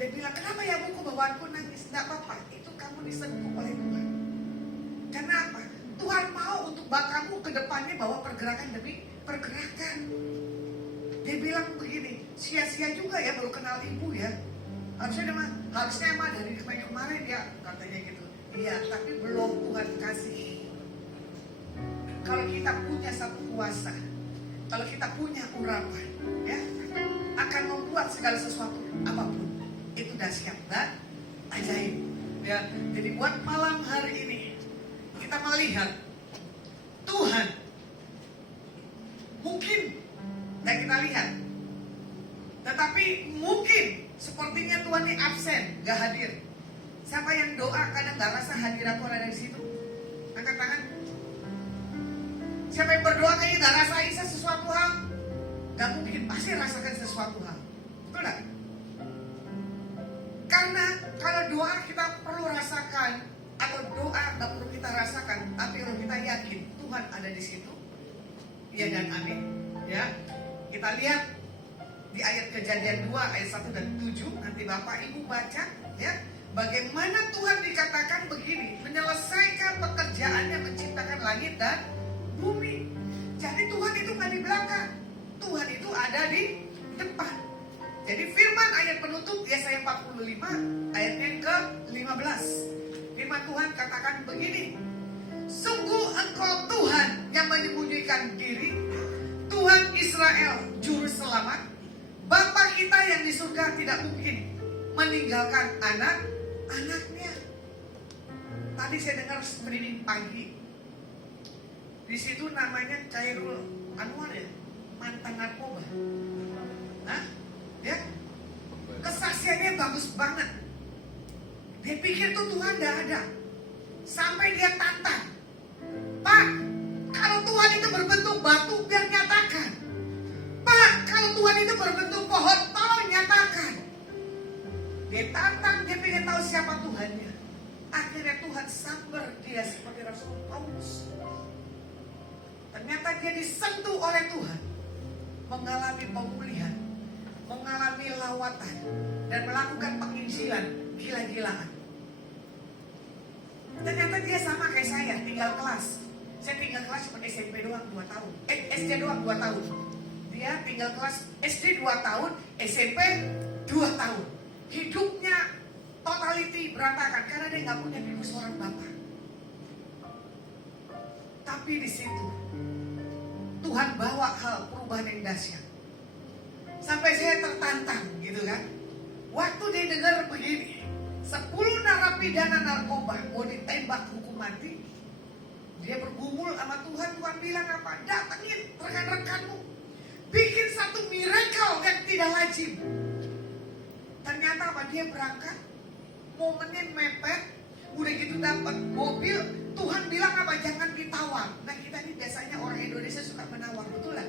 Dia bilang, kenapa ya Bu, bawaanku nangis? Tidak apa-apa, itu kamu disentuh oleh Tuhan. Karena apa? Tuhan mau untuk kamu ke depannya bawa pergerakan demi pergerakan. Dia bilang begini, sia-sia juga ya baru kenal ibu ya. Harusnya emang dari kemarin ya, katanya gitu. Iya, tapi belum Tuhan kasih. Kalau kita punya satu kuasa, kalau kita punya urapan, ya, akan membuat segala sesuatu apapun itu dahsyat dan ajaib. Ya, jadi buat malam hari ini kita melihat Tuhan mungkin dan kita lihat, tetapi mungkin sepertinya Tuhan ini absen, gak hadir. Siapa yang doa kadang gak rasa hadirat Tuhan ada di situ? Angkat tangan. Siapa yang berdoa kayaknya gak rasain sesuatu hal? Gak mungkin, pasti rasakan sesuatu hal. Betul gak? Karena kalau doa kita perlu rasakan, atau doa gak perlu kita rasakan, tapi kalau kita yakin Tuhan ada di situ, iya dan amin. Ya, kita lihat di ayat Kejadian 2 ayat 1 dan 7. Nanti Bapak Ibu baca, ya, bagaimana Tuhan dikatakan begini, menyelesaikan pekerjaannya menciptakan langit dan bumi. Jadi Tuhan itu nggak di belakang, Tuhan itu ada di depan. Jadi firman ayat penutup Yesaya 45 ayatnya yang ke-15. Firman Tuhan katakan begini, sungguh Engkau Tuhan yang menyembunyikan diri, Tuhan Israel juru selamat. Bapa kita yang di surga tidak mungkin meninggalkan anak-anaknya. Tadi saya dengar screening pagi. Di situ namanya Khairul Anwar ya, mantan narkoba. Hah? Ya? Kesaksiannya bagus banget. Dia pikir tuh Tuhan gak ada. Sampai dia tantang, Pak, kalau Tuhan itu berbentuk batu, biar nyatakan. Pak, kalau Tuhan itu berbentuk pohon, tolong nyatakan. Dia tantang, dia pengen tahu siapa Tuhannya. Akhirnya Tuhan sambar dia seperti Rasul Paulus. Ternyata dia disentuh oleh Tuhan, mengalami pemulihan, mengalami lawatan, dan melakukan penginjilan gila-gilaan. Ternyata dia sama kayak saya, tinggal kelas. Saya tinggal kelas cuma SMP doang 2 tahun. SD doang 2 tahun. Dia tinggal kelas SD 2 tahun, SMP 2 tahun. Hidupnya totality berantakan karena dia nggak punya ibu seorang bapak. Tapi di situ Tuhan bawa hal perubahan yang dahsyat. Sampai saya tertantang gitu kan. Waktu dia dengar begini, 10 narapidana narkoba mau ditembak hukum mati. Dia bergumul sama Tuhan. Tuhan bilang apa? Datengin rekan-rekanmu, bikin satu miracle yang tidak lazim. Ternyata apa? Dia berangkat, momennya mepet, udah gitu dapat mobil. Tuhan bilang apa? Jangan ditawar. Nah kita ini biasanya orang Indonesia suka menawar, betul lah.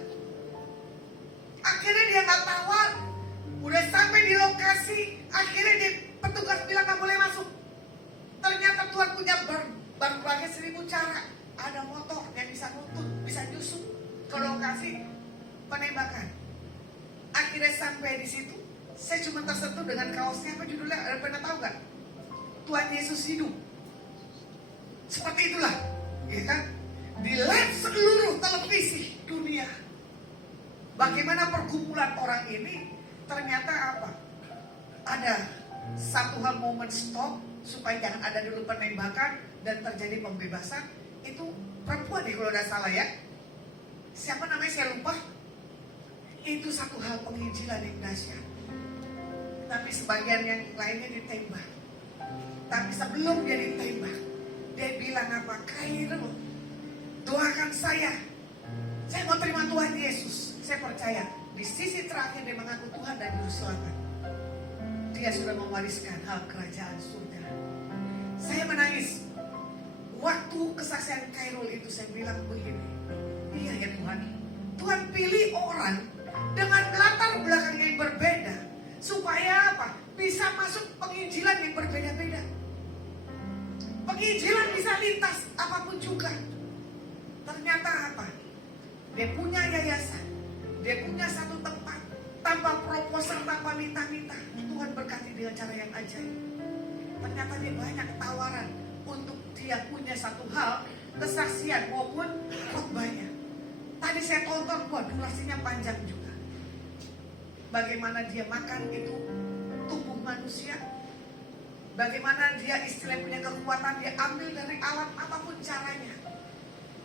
Akhirnya dia nggak tawar, udah sampai di lokasi. Akhirnya dia, petugas bilang nggak boleh masuk. Ternyata Tuhan punya berbagai 1000 cara. Ada motor yang bisa nuntut, bisa nyusup ke lokasi penembakan. Akhirnya sampai di situ, saya cuma tersentuh dengan kaosnya. Apa judulnya? Ada pernah tahu nggak? Tuhan Yesus hidup. Seperti itulah, ya kan? di live seluruh televisi dunia. Bagaimana pergumulan orang ini, ternyata apa? Ada satu hal momen stop supaya jangan ada dulu penembakan dan terjadi pembebasan. Itu perempuan nih kalau tidak salah ya. Siapa namanya saya lupa. Itu satu hal penginjilan yang dahsyat. Tapi sebagian yang lainnya ditembak. Tapi sebelum dia ditembak, dia bilang apa? Kairul, doakan saya. Saya mau terima Tuhan Yesus. Saya percaya di sisi terakhir dia mengaku Tuhan dan Juru Selamat. Dia sudah mewariskan hal kerajaan surga. Saya menangis. Waktu kesaksian Kairul itu saya bilang begini. Iya ya Tuhan. Tuhan pilih orang dengan latar belakang yang berbeda. Supaya apa? Bisa masuk penginjilan yang berbeda-beda. Penginjilan bisa lintas apapun juga. Ternyata apa? Dia punya yayasan. Dia punya satu tempat. Tanpa proposal, tanpa minta-minta. Tuhan berkati dengan cara yang ajaib. Ternyata dia banyak tawaran untuk dia punya satu hal, kesaksian maupun khotbahnya. Tadi saya tonton, durasinya panjang juga. Bagaimana dia makan itu tubuh manusia. Bagaimana dia istilahnya punya kekuatan, dia ambil dari alam apapun caranya.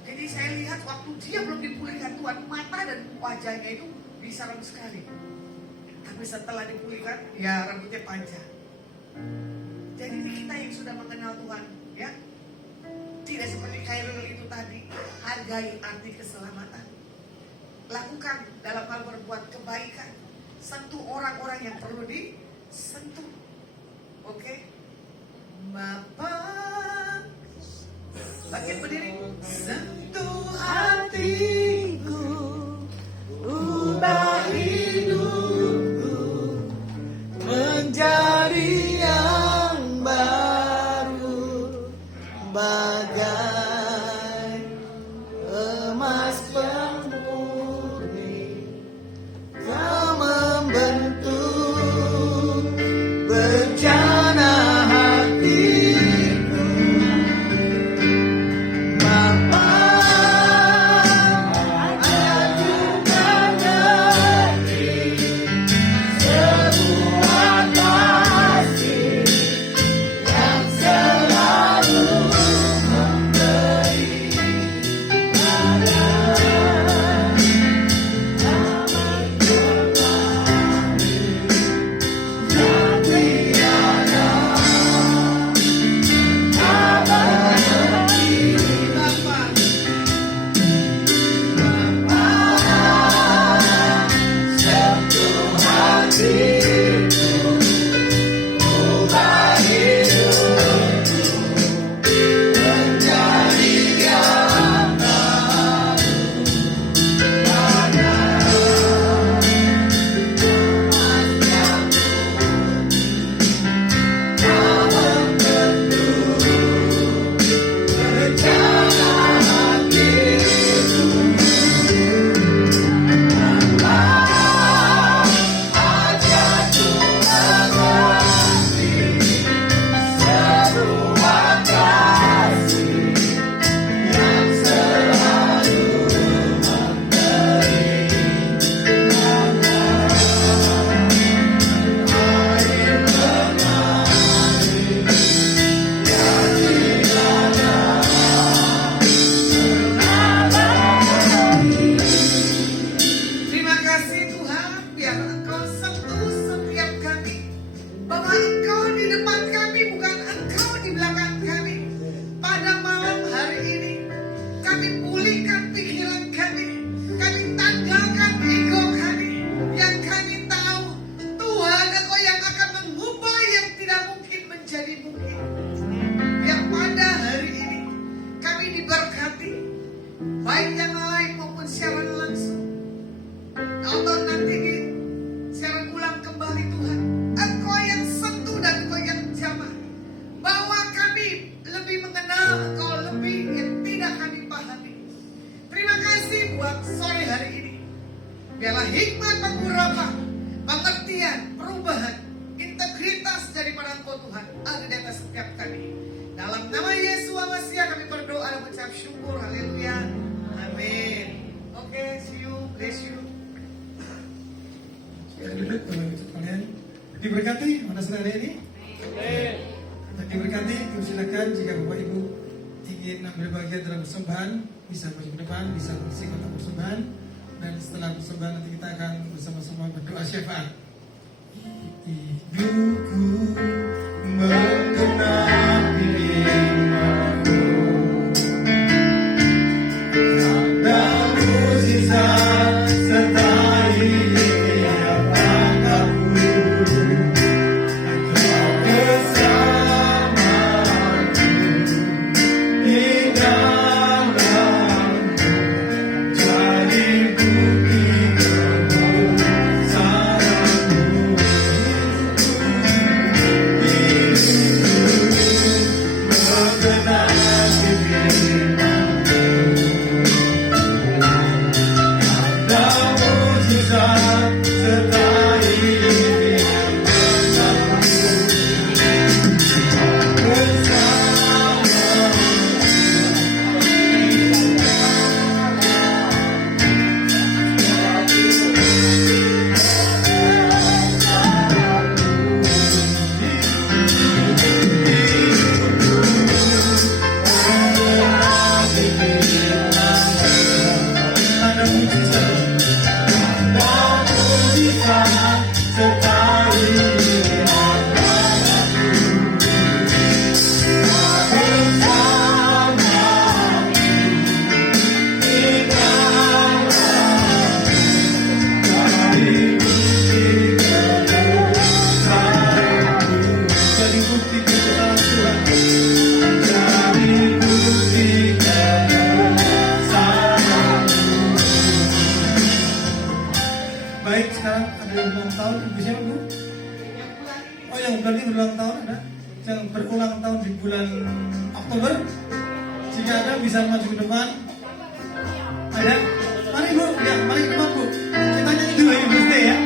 Jadi saya lihat waktu dia belum dipulihkan Tuhan, mata dan wajahnya itu bisa rambut sekali. Tapi setelah dipulihkan, ya rambutnya panjang. Jadi ini kita yang sudah mengenal Tuhan, ya, tidak seperti Kairul itu tadi, hargai arti keselamatan. Lakukan dalam hal berbuat kebaikan, sentuh orang-orang yang perlu disentuh. Oke, Bapak, bangkit berdiri, sentuh hatiku, ubah hidupku menjadi yang baru, bagai emas pemurni. Kau membentuk bencana hatiku, Bapa. Baik yang live maupun siaran langsung, atau nanti di siaran ulang kembali Tuhan. Engkau yang sentuh dan Engkau yang jamah, bahwa kami lebih mengenal Engkau lebih yang tidak kami pahami. Terima kasih buat sore hari ini. Biarlah hikmat pengurapan, pengertian, perubahan, integritas daripada Engkau Tuhan ada di atas setiap kami. Dalam nama Yesus Masiah kami berdoa dan mengucap syukur. Haleluya. Diberkati mana saudara ini? Diberkati, silakan jika Bapak Ibu ingin ambil bagian dalam persembahan, bisa maju ke depan, bisa mengisi kotak persembahan, dan setelah persembahan nanti kita akan bersama-sama berdoa syafaat. Hidupku menggenapi firman-Mu, ada mukjizat sertai apapun. Engkau bersamaku di dalammu, jadi bukti kebesaran-Mu. Baik, sekarang ada yang ulang tahun, ibu siapa Bu? Oh, yang berarti berulang tahun ada? Yang berulang tahun di bulan Oktober? Jika ada bisa maju ke depan. Ada? Mari Bu, ya, mari ke depan Bu. Kita nyanyi dulu Ibu Gusti ya.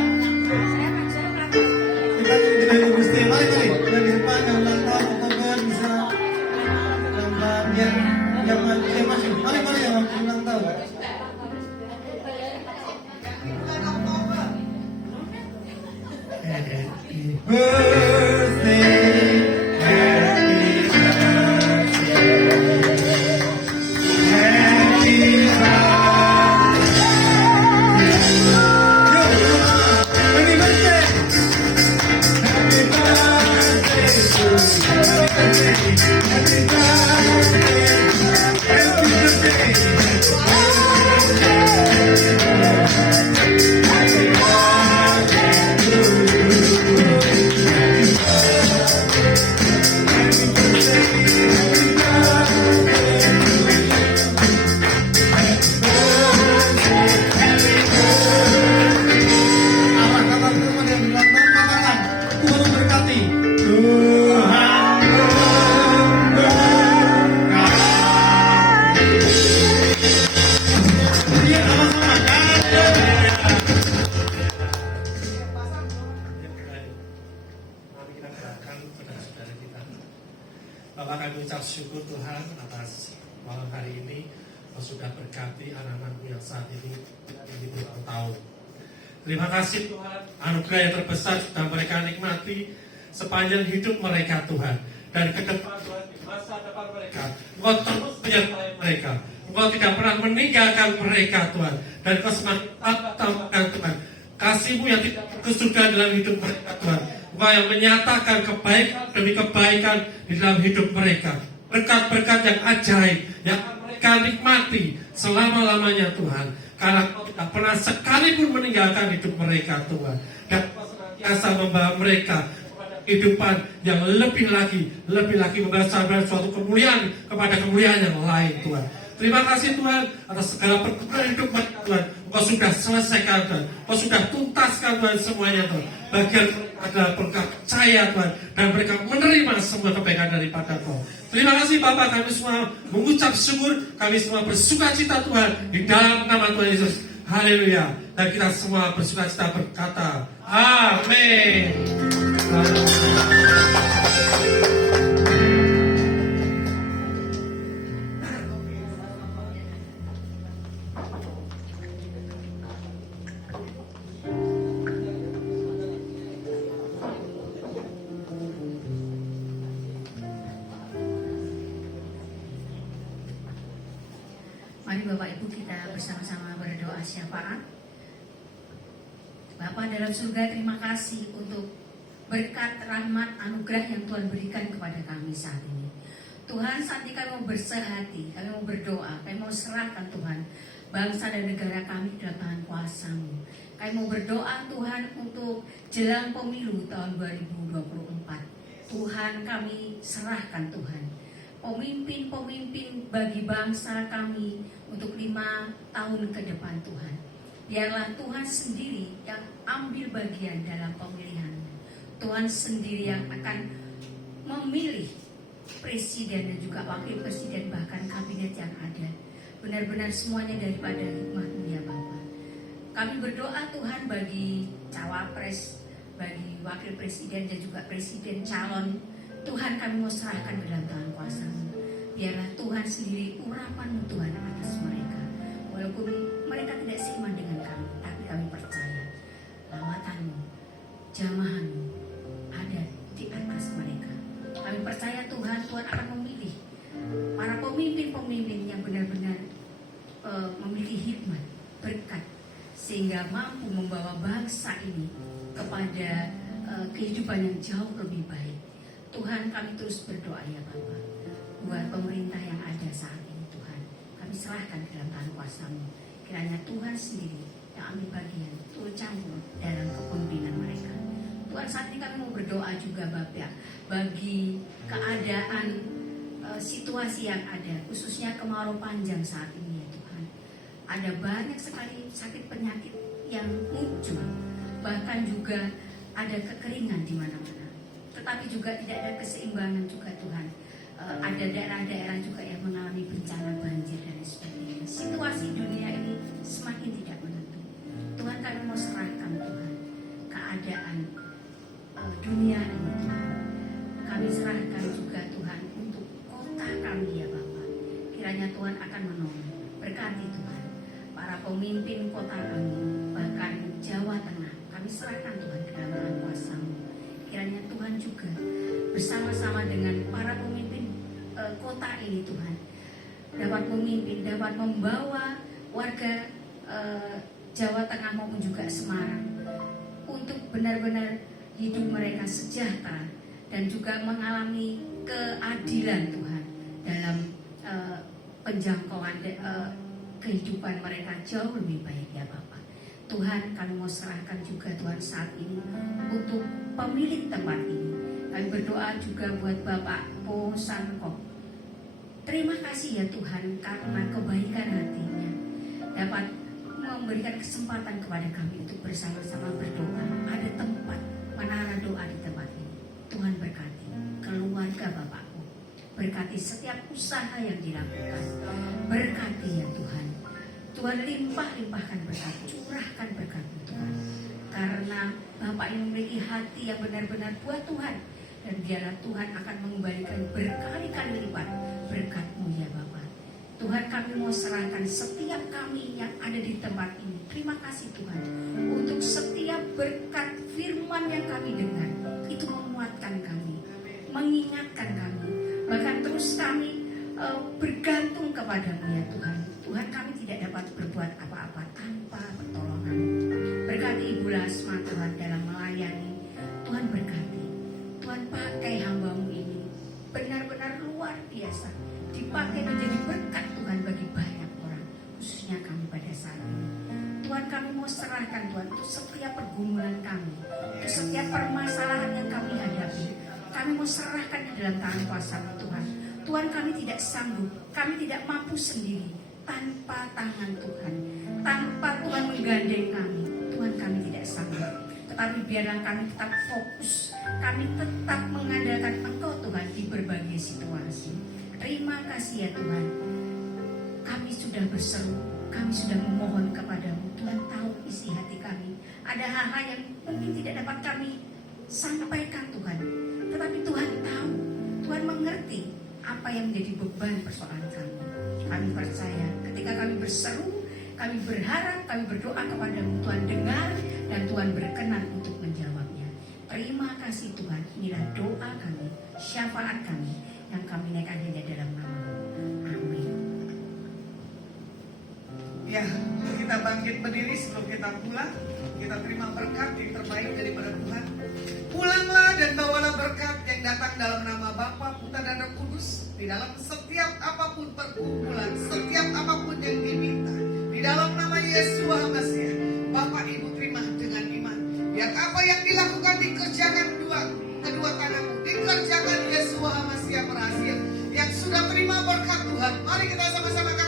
Kita nyanyi dulu Ibu Gusti. Mari. Yang di depan yang ulang tahun Oktober bisa yang maju. Mari yang ulang tahun. Happy birthday, happy birthday, happy birthday. Happy birthday to you. Happy Bapak, kami ucap syukur Tuhan atas malam hari ini Kau sudah berkati anak-anakmu yang saat ini berulang tahun. Terima kasih Tuhan, anugerah yang terbesar sudah mereka nikmati sepanjang hidup mereka Tuhan. Dan ke depan Tuhan, di masa depan mereka, Engkau terus menyertai mereka. Engkau tidak pernah meninggalkan mereka Tuhan. Dan Engkau semakin tambahkan Tuhan kasih-Mu yang tidak berkesudahan dalam hidup mereka Tuhan. Engkau yang menyatakan kebaikan demi kebaikan di dalam hidup mereka. Berkat-berkat yang ajaib yang mereka nikmati selama-lamanya Tuhan. Karena Engkau tidak pernah sekalipun meninggalkan hidup mereka Tuhan. Dan Engkau senantiasa membawa mereka kepada kehidupan yang lebih lagi membawa suatu kemuliaan kepada kemuliaan yang lain Tuhan. Terima kasih Tuhan atas segala pergumulan hidup mereka Tuhan. Engkau sudah selesaikan Tuhan. Engkau sudah tuntaskan Tuhan semuanya Tuhan. Bagian mereka adalah berkat percaya Tuhan. Dan mereka menerima semua kebaikan daripada Engkau. Terima kasih Bapak, kami semua mengucap syukur. Kami semua bersuka cita Tuhan di dalam nama Tuhan Yesus. Haleluya. Dan kita semua bersuka cita berkata amin. Mari Bapak Ibu kita bersama-sama berdoa syafaat. Bapa dalam surga, terima kasih untuk berkat, rahmat, anugerah yang Tuhan berikan kepada kami saat ini. Tuhan, saat ini kami mau bersehati, kami mau berdoa, kami mau serahkan Tuhan bangsa dan negara kami dalam tangan kuasa-Mu. Kami mau berdoa Tuhan untuk jelang pemilu tahun 2024. Tuhan, kami serahkan Tuhan pemimpin-pemimpin bagi bangsa kami untuk 5 tahun ke depan Tuhan. Biarlah Tuhan sendiri yang ambil bagian dalam pemilihan. Tuhan sendiri yang akan memilih presiden dan juga wakil presiden, bahkan kabinet yang ada. Benar-benar semuanya daripada hikmat-Mu ya Bapa. Kami berdoa Tuhan bagi cawapres, bagi wakil presiden dan juga presiden calon. Tuhan, kami mau serahkan dalam tangan kuasa-Mu. Biarlah Tuhan sendiri urapan-Mu Tuhan atas mereka. Walaupun mereka tidak seiman dengan kami, tapi kami percaya lawatan-Mu, jamahan-Mu ada di atas mereka. Kami percaya Tuhan, Tuhan akan memilih para pemimpin-pemimpin yang benar-benar memiliki hikmat, berkat, sehingga mampu membawa bangsa ini kepada kehidupan yang jauh lebih baik. Tuhan, kami terus berdoa ya Bapa, buat pemerintah yang ada saat ini Tuhan. Kami serahkan ke dalam tangan kuasa-Mu. Kiranya Tuhan sendiri yang ambil bagian, turut campur dalam kepemimpinan mereka. Tuhan, saat ini kami mau berdoa juga Bapak bagi keadaan situasi yang ada, khususnya kemarau panjang saat ini ya Tuhan. Ada banyak sekali sakit penyakit yang muncul, bahkan juga ada kekeringan di mana-mana. Tetapi juga tidak ada keseimbangan juga Tuhan. Ada daerah-daerah juga yang mengalami bencana banjir dan sebagainya. Situasi dunia ini semakin tidak menentu. Tuhan, kami mau serahkan Tuhan keadaan dunia ini Tuhan. Kami serahkan juga Tuhan untuk kota kami ya Bapa. Kiranya Tuhan akan menolong. Berkati Tuhan para pemimpin kota kami, bahkan Jawa Tengah. Kami serahkan Tuhan ke dalam tangan kuasa-Mu. Kiranya Tuhan juga bersama-sama dengan para pemimpin kota ini Tuhan dapat memimpin, dapat membawa warga Jawa Tengah maupun juga Semarang untuk benar-benar hidup mereka sejahtera dan juga mengalami keadilan Tuhan dalam penjangkauan kehidupan mereka jauh lebih baik ya Bapak. Tuhan, kami mau serahkan juga Tuhan saat ini untuk pemilik tempat ini. Kami berdoa juga buat Bapak Po Sanko. Terima kasih ya Tuhan karena kebaikan hatinya dapat memberikan kesempatan kepada kami untuk bersama-sama berdoa. Ada tempat menara doa di tempat ini. Tuhan berkati keluarga Bapakku, berkati setiap usaha yang dilakukan, berkati ya Tuhan. Tuhan limpah-limpahkan berkat, curahkan berkat Tuhan. Karena Bapak yang memiliki hati yang benar-benar buat Tuhan, dan biarlah Tuhan akan mengembalikan berkali-kali lipat berkat-Mu ya Bapak. Tuhan, kami mau serahkan setiap kami yang ada di tempat ini. Terima kasih Tuhan untuk setiap berkat firman yang kami dengar. Itu menguatkan kami, mengingatkan kami, bahkan terus kami bergantung kepadamu ya Tuhan. Tuhan, kami tidak dapat berbuat apa-apa tanpa pertolongan. Berkati Ibu Lasma Tuhan dalam melayani. Tuhan berkati, Tuhan pakai hamba-Mu ini benar-benar luar biasa, dipakai menjadi berkat Tuhan bagi banyak orang, khususnya kami pada saat ini. Tuhan, kami mau serahkan Tuhan untuk setiap pergumulan kami, untuk setiap permasalahan yang kami hadapi. Kami mau serahkan di dalam tangan kuasa-Mu Tuhan. Tuhan, kami tidak sanggup, kami tidak mampu sendiri tanpa tangan Tuhan, tanpa Tuhan menggandeng kami. Tuhan, kami tidak sanggup. Tetapi biarlah kami tetap fokus, kami tetap mengandalkan Engkau Tuhan di berbagai situasi. Terima kasih ya Tuhan. Kami sudah berseru, kami sudah memohon kepadamu. Tuhan tahu isi hati kami. Ada hal-hal yang mungkin tidak dapat kami sampaikan Tuhan, tetapi Tuhan tahu, Tuhan mengerti apa yang menjadi beban persoalan kami. Kami percaya ketika kami berseru, kami berharap, kami berdoa kepadamu, Tuhan dengar dan Tuhan berkenan untuk menjawabnya. Terima kasih Tuhan. Inilah doa kami, syafaat kami yang kami naikkan hanya dalam nama-Mu. Amin. Ya, kita bangkit berdiri sebelum kita pulang. Kita terima berkat yang terbaik daripada Tuhan. Pulanglah dan bawalah berkat yang datang dalam nama Bapa, Putra dan Roh Kudus. Di dalam setiap apapun perkumpulan, setiap apapun yang diminta. Di dalam nama Yesus Hamasiah. Bapak Ibu terima dengan iman. Biar apa yang dilakukan dikerjakan kedua tanganmu. Dikerjakan Yesus Hamasiah berhasil. Yang sudah terima berkat Tuhan, mari kita sama-sama